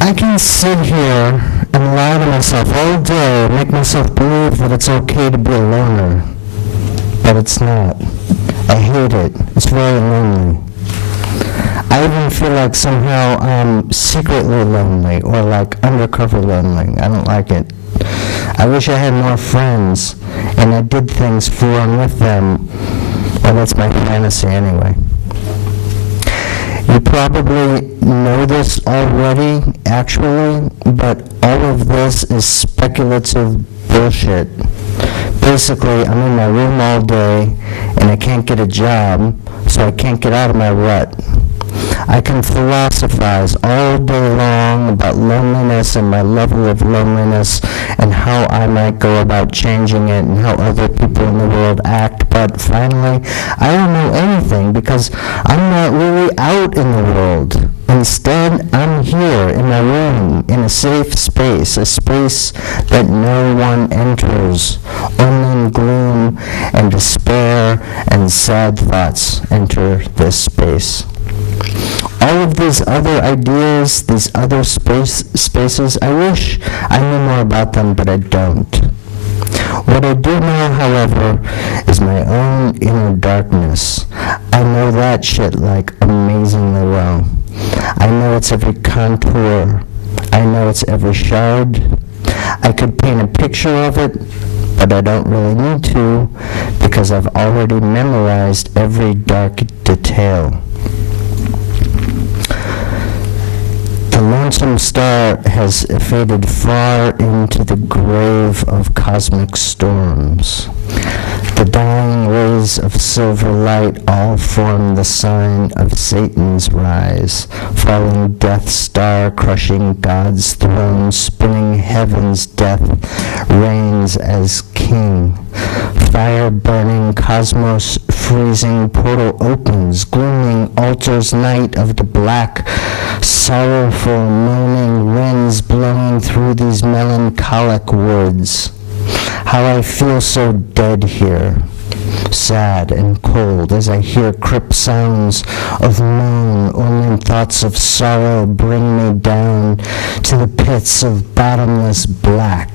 I can sit here and lie to myself all day, make myself believe that it's okay to be a loner. but it's not. I hate it. It's very lonely. I even feel like somehow I'm secretly lonely, or like undercover lonely. I don't like it. I wish I had more friends, and I did things for and with them. Well, that's my fantasy anyway. You probably know this already, actually, but all of this is speculative bullshit. Basically, I'm in my room all day, and I can't get a job, so I can't get out of my rut. I can philosophize all day long about loneliness and my level of loneliness and how I might go about changing it and how other people in the world act, but finally, I don't know anything because I'm not really out in the world. Instead, I'm here in my room, in a safe space, a space that no one enters. Only gloom and despair and sad thoughts enter this space. All of these other ideas, these other spaces, I wish I knew more about them, but I don't. What I do know, however, is my own inner darkness. I know that shit like amazingly well. I know its every contour. I know its every shard. I could paint a picture of it, but I don't really need to because I've already memorized every dark detail. The lonesome star has faded far into the grave of cosmic storms. The dying rays of silver light all form the sign of Satan's rise, falling Death Star, crushing God's throne, spinning heaven's death, reigns as king. Fire burning, cosmos freezing, portal opens, glooming altars night of the black, sorrowful moaning winds blowing through these melancholic woods. How I feel so dead here, sad and cold, as I hear crypt sounds of moan, only thoughts of sorrow bring me down to the pits of bottomless black.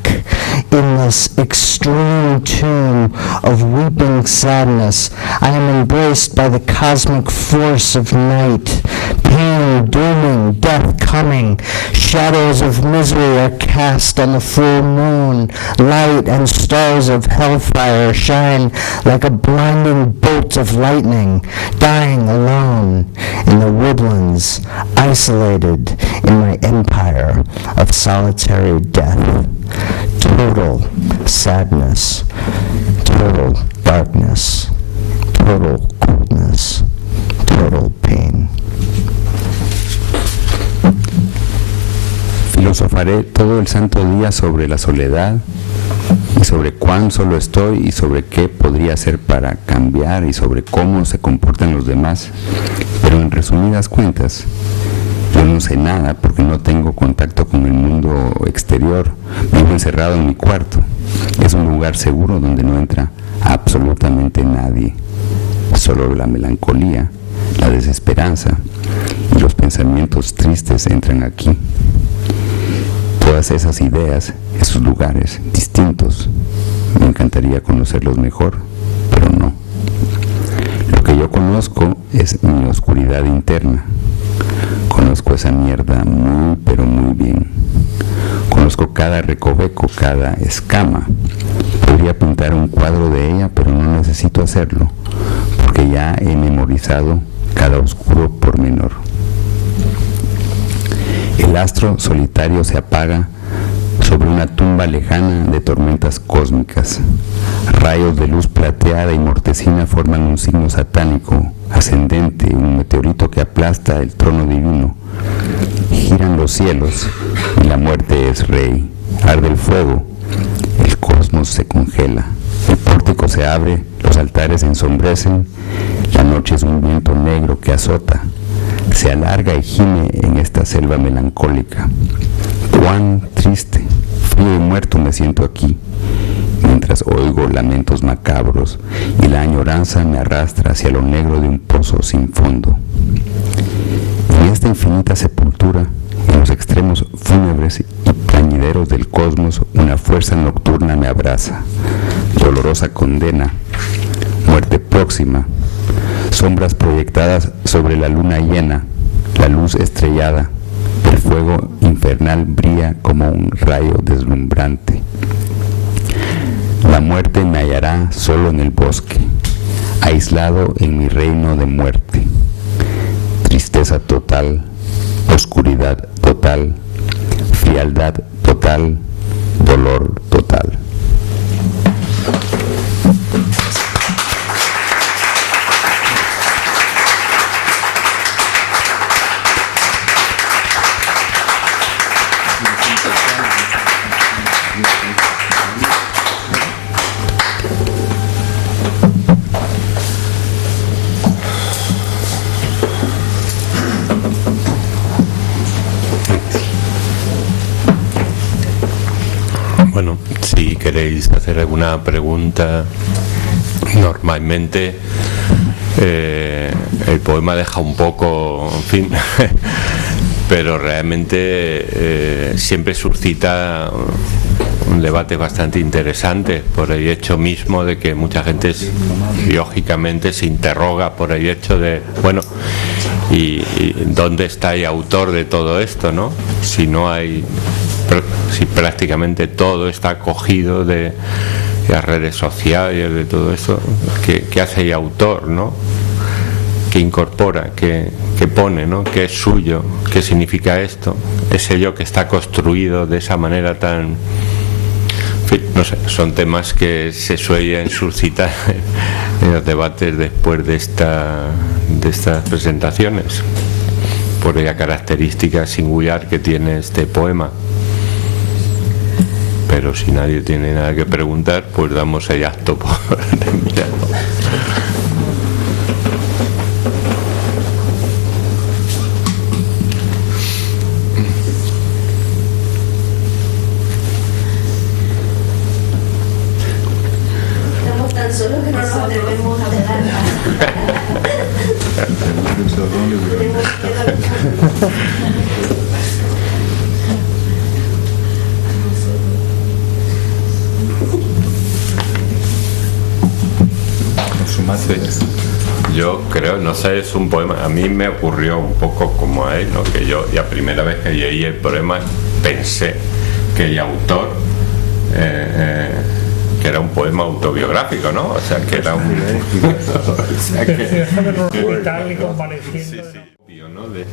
In this extreme tomb of weeping sadness, I am embraced by the cosmic force of night. Pain dooming, death coming, shadows of misery are cast on the full moon. Light and stars of hellfire shine like a blinding bolt of lightning, dying alone in the woodlands, isolated in my empire of solitary death. Total sadness, total darkness, total coldness, total pain. Filosofaré todo el santo día sobre la soledad y sobre cuán solo estoy y sobre qué podría hacer para cambiar y sobre cómo se comportan los demás. Pero en resumidas cuentas, yo no sé nada porque no tengo contacto con el mundo exterior. Vivo encerrado en mi cuarto. Es un lugar seguro donde no entra absolutamente nadie. Solo la melancolía, la desesperanza y los pensamientos tristes entran aquí. Todas esas ideas, esos lugares distintos, me encantaría conocerlos mejor, pero no. Lo que yo conozco es mi oscuridad interna. Conozco esa mierda muy, pero muy bien. Conozco cada recoveco, cada escama. Podría pintar un cuadro de ella, pero no necesito hacerlo, porque ya he memorizado cada oscuro pormenor. El astro solitario se apaga sobre una tumba lejana de tormentas cósmicas. Rayos de luz plateada y mortecina forman un signo satánico ascendente, un meteorito que aplasta el trono divino. Giran los cielos y la muerte es rey. Arde el fuego, el cosmos se congela. El pórtico se abre, los altares se ensombrecen. La noche es un viento negro que azota. Se alarga y gime en esta selva melancólica. Cuán triste, frío y muerto me siento aquí, mientras oigo lamentos macabros y la añoranza me arrastra hacia lo negro de un pozo sin fondo. En esta infinita sepultura, en los extremos fúnebres y plañideros del cosmos, una fuerza nocturna me abraza. Dolorosa condena, muerte próxima, sombras proyectadas sobre la luna llena, la luz estrellada, el fuego infernal brilla como un rayo deslumbrante. La muerte me hallará solo en el bosque, aislado en mi reino de muerte. Tristeza total, oscuridad total, frialdad total, dolor total. Bueno, si queréis hacer alguna pregunta, normalmente el poema deja un poco, en fin, pero realmente siempre suscita un debate bastante interesante por el hecho mismo de que mucha gente lógicamente se interroga por el hecho de, bueno, y dónde está el autor de todo esto, ¿no? Si no hay, si prácticamente todo está cogido de las redes sociales, de todo eso, ¿qué hace el autor, ¿no? ¿Qué incorpora? ¿Qué pone, ¿no? ¿Qué es suyo? ¿Qué significa esto? Ese yo que está construido de esa manera tan... En fin, no sé, son temas que se suelen suscitar en los debates después de estas presentaciones, por la característica singular que tiene este poema. Pero si nadie tiene nada que preguntar, pues damos el acto por terminado. Estamos tan solos que no nos atrevemos a hablar. Yo creo, no sé, es un poema, a mí me ocurrió un poco como a él, ¿no? Que yo, la primera vez que leí el poema, pensé que el autor que era un poema autobiográfico, ¿no? O sea, que era un... o sea, que... ¿no? De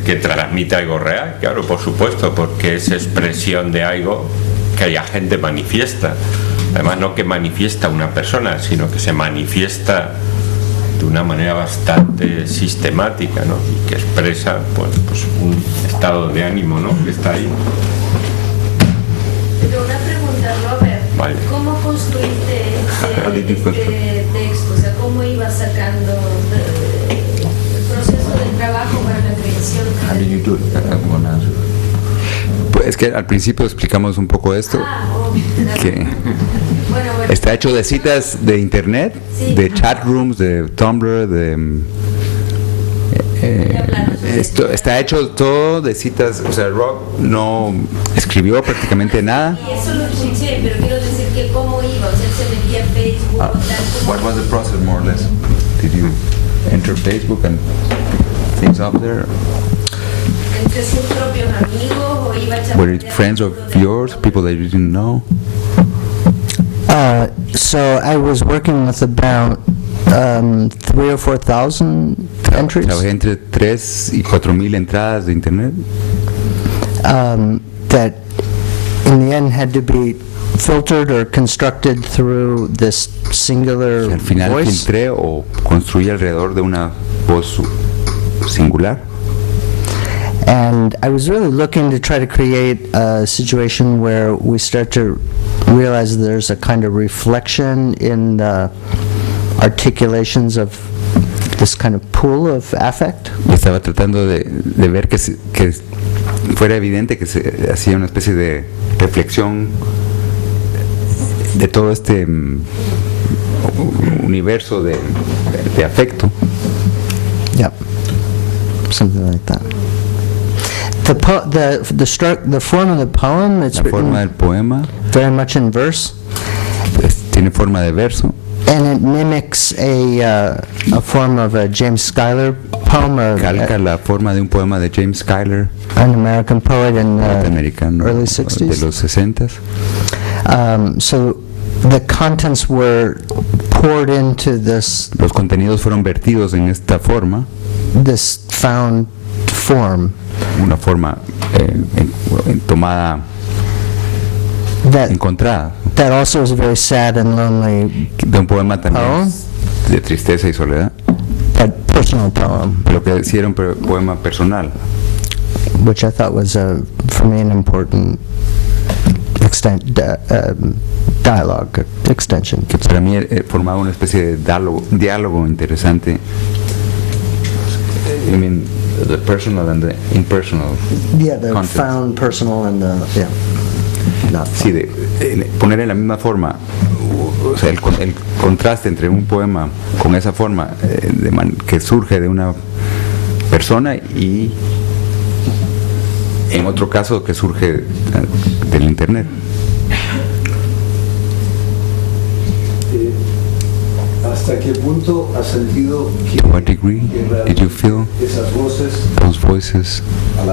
que transmite algo real, claro, por supuesto, porque es expresión de algo que la gente manifiesta. Además, no que manifiesta una persona, sino que se manifiesta de una manera bastante sistemática, ¿no? Y que expresa pues un estado de ánimo, ¿no? Que está ahí. Pero una pregunta, Robert. Vale. ¿Cómo construiste este texto? O sea, ¿cómo ibas sacando el proceso del trabajo para la creación? Pues es que al principio explicamos un poco esto, que está hecho de citas de internet, Sí. de chat rooms, de Tumblr, de esto está hecho todo de citas. O sea, Rob no escribió prácticamente nada. Y eso lo escuché, pero quiero decir que cómo iba, o sea, se metía a Facebook, o tal, What was the process, more or less? Did you enter Facebook and things up there? entre sus propios amigos, o iba a Were it friends of yours, people that you didn't know? So I was working with about 3,000 or 4,000 entries Trabajé entre 3 y 4,000 entradas de internet that in the end had to be filtered or constructed through this singular que al final voice. filtré o construí alrededor de una voz singular. And I was really looking to try to create a situation where we start to realize there's a kind of reflection in the articulations of this kind of pool of affect. Y estaba tratando de ver que fuera evidente que se hacía una especie de reflexión de todo este universo de afecto. Yep, something like that. The form of the poem, it's La forma written del poema very much in verse. pues, tiene forma de verso. And it mimics a form of a James Schuyler poem, or Calca la forma de un poema de James Schuyler, an American poet in the norteamericano early de 60s. los 60s. So the contents were poured into this Los contenidos fueron vertidos en esta forma, found form una forma tomada, that encontrada, that also is a very sad and lonely de un poema también poem, de tristeza y soledad, but personal poem, pero que sí era un poema personal, which I thought was for me an important dialogue extension. que para mí formaba una especie de diálogo interesante. I mean, the personal and the impersonal. Yeah, the contents. found personal and the not Sí, de poner en la misma forma, o sea, el contraste entre un poema con esa forma que surge de una persona y en otro caso que surge del internet. ¿Hasta qué punto has sentido que, To what degree did you feel esas voces, those voices al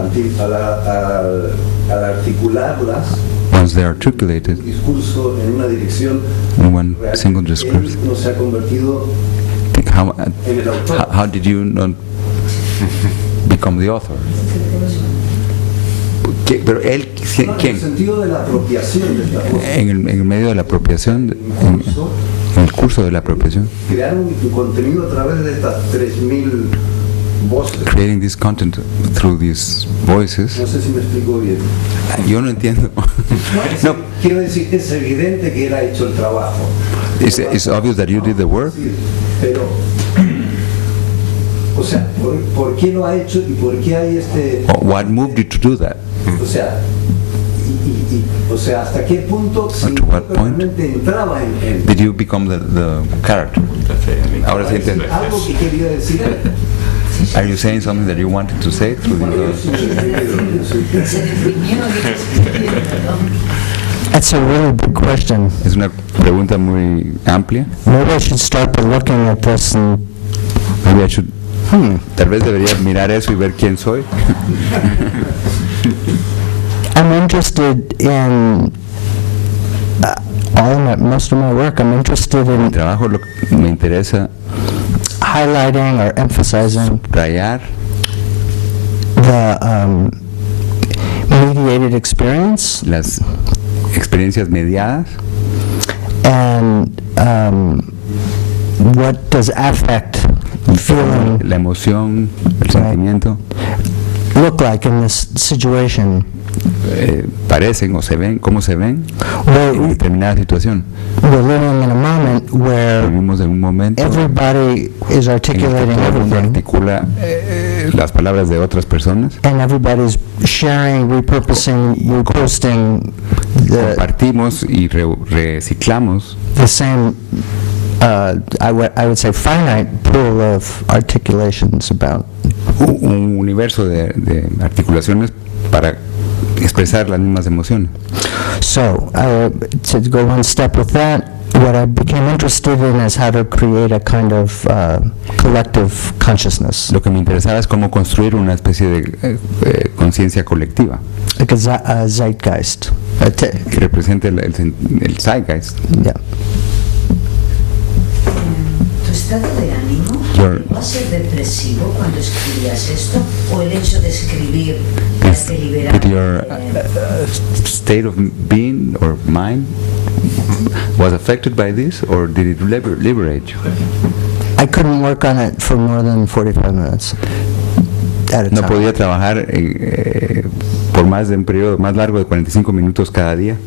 articularlas, once they are articulated el discurso en una dirección in one real, single discourse? él no se ha convertido How, en el autor? how did you not become the author? Pero él, No, en el ¿quién? sentido de la apropiación de estas voces. En el medio de la apropiación, en el curso de la apropiación, Crear un contenido a través de estas 3.000 voces. creating this content through these voices. No sé si me explico bien. Yo no entiendo. No, Quiero decir, es evidente que él ha hecho el trabajo. it's obvious that you did the work, Sí, pero, o sea, ¿por qué lo ha hecho y por qué hay este... what moved you to do that? O sea, o sea, ¿hasta qué punto To what point? realmente entraba en Did you become the character? Ahora sí entiendo. algo que quería decir él? Are you saying something that you wanted to say through Bueno, yo the... soy ingeniero, yo soy- That's a really big question. Es una pregunta muy amplia. Maybe I should start by looking at this and Maybe I should... Tal vez debería mirar eso y ver quién soy. I'm interested in most of my work. I'm interested Mi in trabajo me interesa highlighting or emphasizing rayar the mediated experience las experiencias mediadas and what does affect, feeling la emoción, el sentimiento, look like in this situation. parecen o se ven, cómo se ven We're, en determinada situación. we're living in a moment where Vivimos en un momento en everybody is el que articulating todo el mundo everything, articula las palabras de otras personas. and everybody's sharing, repurposing, reposting Compartimos y reciclamos the same, I would say, finite pool of articulations about. un universo de articulaciones para expresar las mismas emociones. So, to go one step with that, what I became interested in is how to create a kind of collective consciousness, Lo que me interesaba es cómo construir una especie de conciencia colectiva like a zeitgeist. que represente el zeitgeist. Yeah. ¿Tu estado de ánimo va a ser depresivo cuando escribías esto? ¿O el hecho de escribir te liberaba? Did your state of being or mind was affected by this, or did it liberate you? I couldn't work on it for more than 45 minutes at a No time. podía trabajar por más de un periodo más largo de 45 minutos cada día.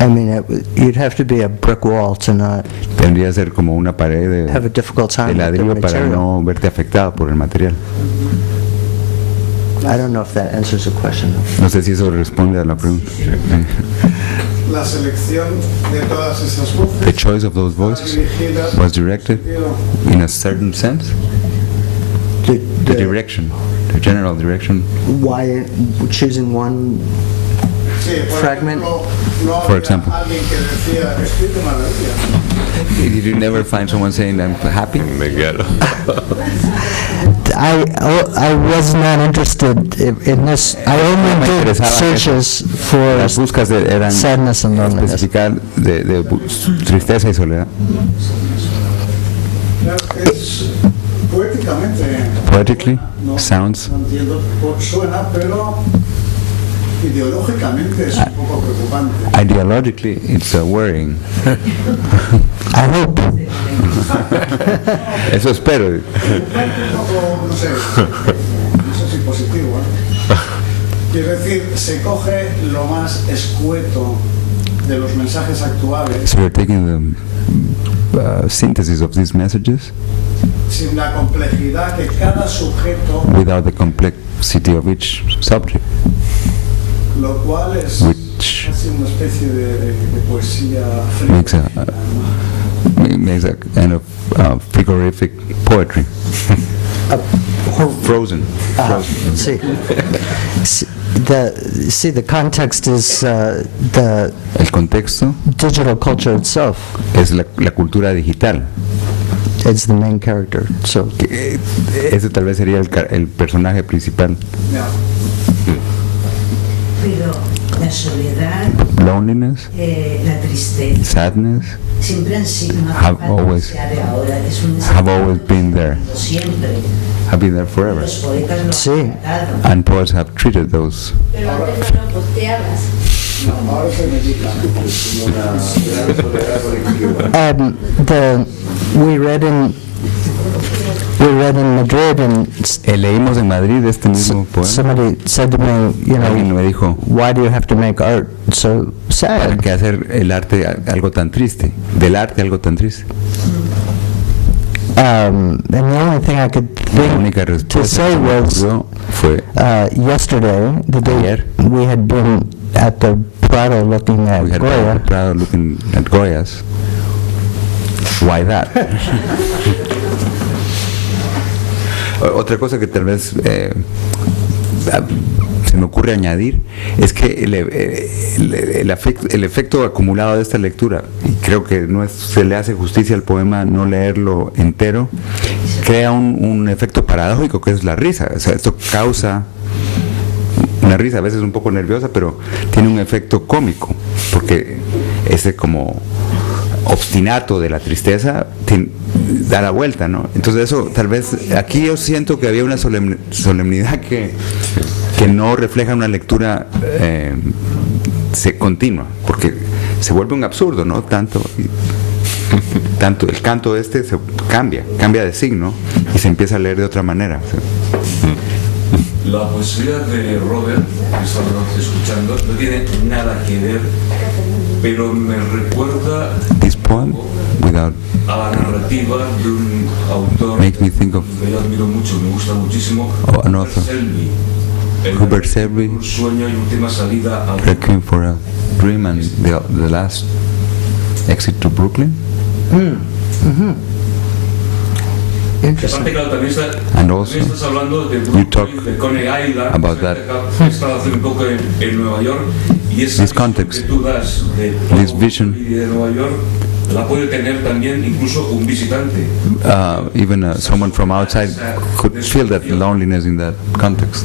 I mean, you'd have to be a brick wall to not Tendría que ser como una pared have a de difficult time with the ladrillo para material. no verte afectado por el material. I don't know if that answers the question. No sé si eso responde a la pregunta. La selección de todas esas voces The choice of those voices was directed in a certain sense. The direction, the general direction. Why choosing one? sí, por fragment. ejemplo, no For había example. alguien que decía estoy de maravilla. Did you never find someone saying I'm happy? Claro. I was not interested in this. I only did interesaba searches for Las búsquedas eran sadness and loneliness. especificar de tristeza y soledad. Es poéticamente. Poetically, No, sounds. no entiendo, suena, pero ideológicamente es un poco preocupante. Ideologically, it's worrying. I hope. Eso espero. Preocupante un poco, no sé si positivo, ¿eh? Quiero decir, se coge lo más escueto de los mensajes actuales So we're taking the synthesis of these messages sin la complejidad que cada sujeto, without the complexity of each subject, lo cual es which casi una especie de poesía fría. makes a kind of frigorific poetry. Frozen. See, the context is the El contexto digital culture itself. es la cultura digital. It's the main character. So Ese tal vez sería el personaje principal. Ya. Pero la soledad, Loneliness, la tristeza, sadness siempre han sido una Have parte always- sea de ahora, es un have always been there, siempre. have been there forever. Los poetas lo Sí. han tratado. And poets have treated those. Pero antes no lo posteabas. No, ahora se medica. Una gran soledad colectiva. We read in Madrid, and Leímos en Madrid este mismo poema. somebody said to me, Alguien me dijo, why do you have to make art so ¿para sad? qué hacer el arte algo tan triste? Del arte algo tan triste. And the only thing I could La think única to respuesta say que me was, ocurrió fue yesterday, the day Ayer. we had been at the Prado looking at we had Goya, Prado looking at Goyas. Why that? Otra cosa que tal vez se me ocurre añadir es que el efecto acumulado de esta lectura, y creo que se le hace justicia al poema no leerlo entero, crea un efecto paradójico que es la risa. O sea, esto causa una risa, a veces un poco nerviosa, pero tiene un efecto cómico, porque ese como obstinato de la tristeza da la vuelta, ¿no? Entonces eso, tal vez, aquí yo siento que había una solemnidad que no refleja una lectura continua, porque se vuelve un absurdo, ¿no? Tanto el canto se cambia de signo y se empieza a leer de otra manera. La poesía de Robert, que estamos escuchando, no tiene nada que ver, pero me recuerda This poem, without a la narrativa de un autor makes me think of que yo admiro mucho, me gusta muchísimo, an author, Selby. Hubert Selby, Un sueño y última salida a Requiem for a Dream and the Last Exit to Brooklyn. Interesting. Aparte, claro, también And also, estás hablando de you talk Brooklyn, de Coney Island, about that. he estado hace un poco en Nueva York, y esa This visión context, que tú das de this vision, de Nueva York la puede tener también incluso un visitante. even someone from outside could feel that loneliness in that context.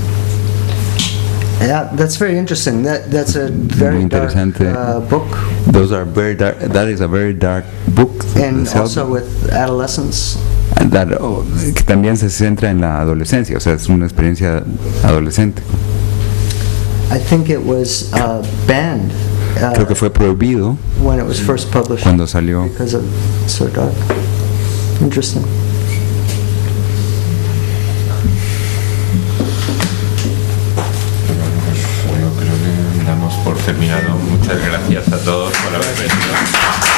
Yeah, that's very interesting. That's a very dark interesante. book, Those are very dark. That is a very dark book. and the also Selby. with adolescence. And that, que también se centra en la adolescencia, o sea, es una experiencia adolescente. I think it was banned Creo que fue prohibido when it was first published cuando salió. because of so dark. Interesting. Yo creo que damos por terminado. Muchas gracias a todos por haber venido.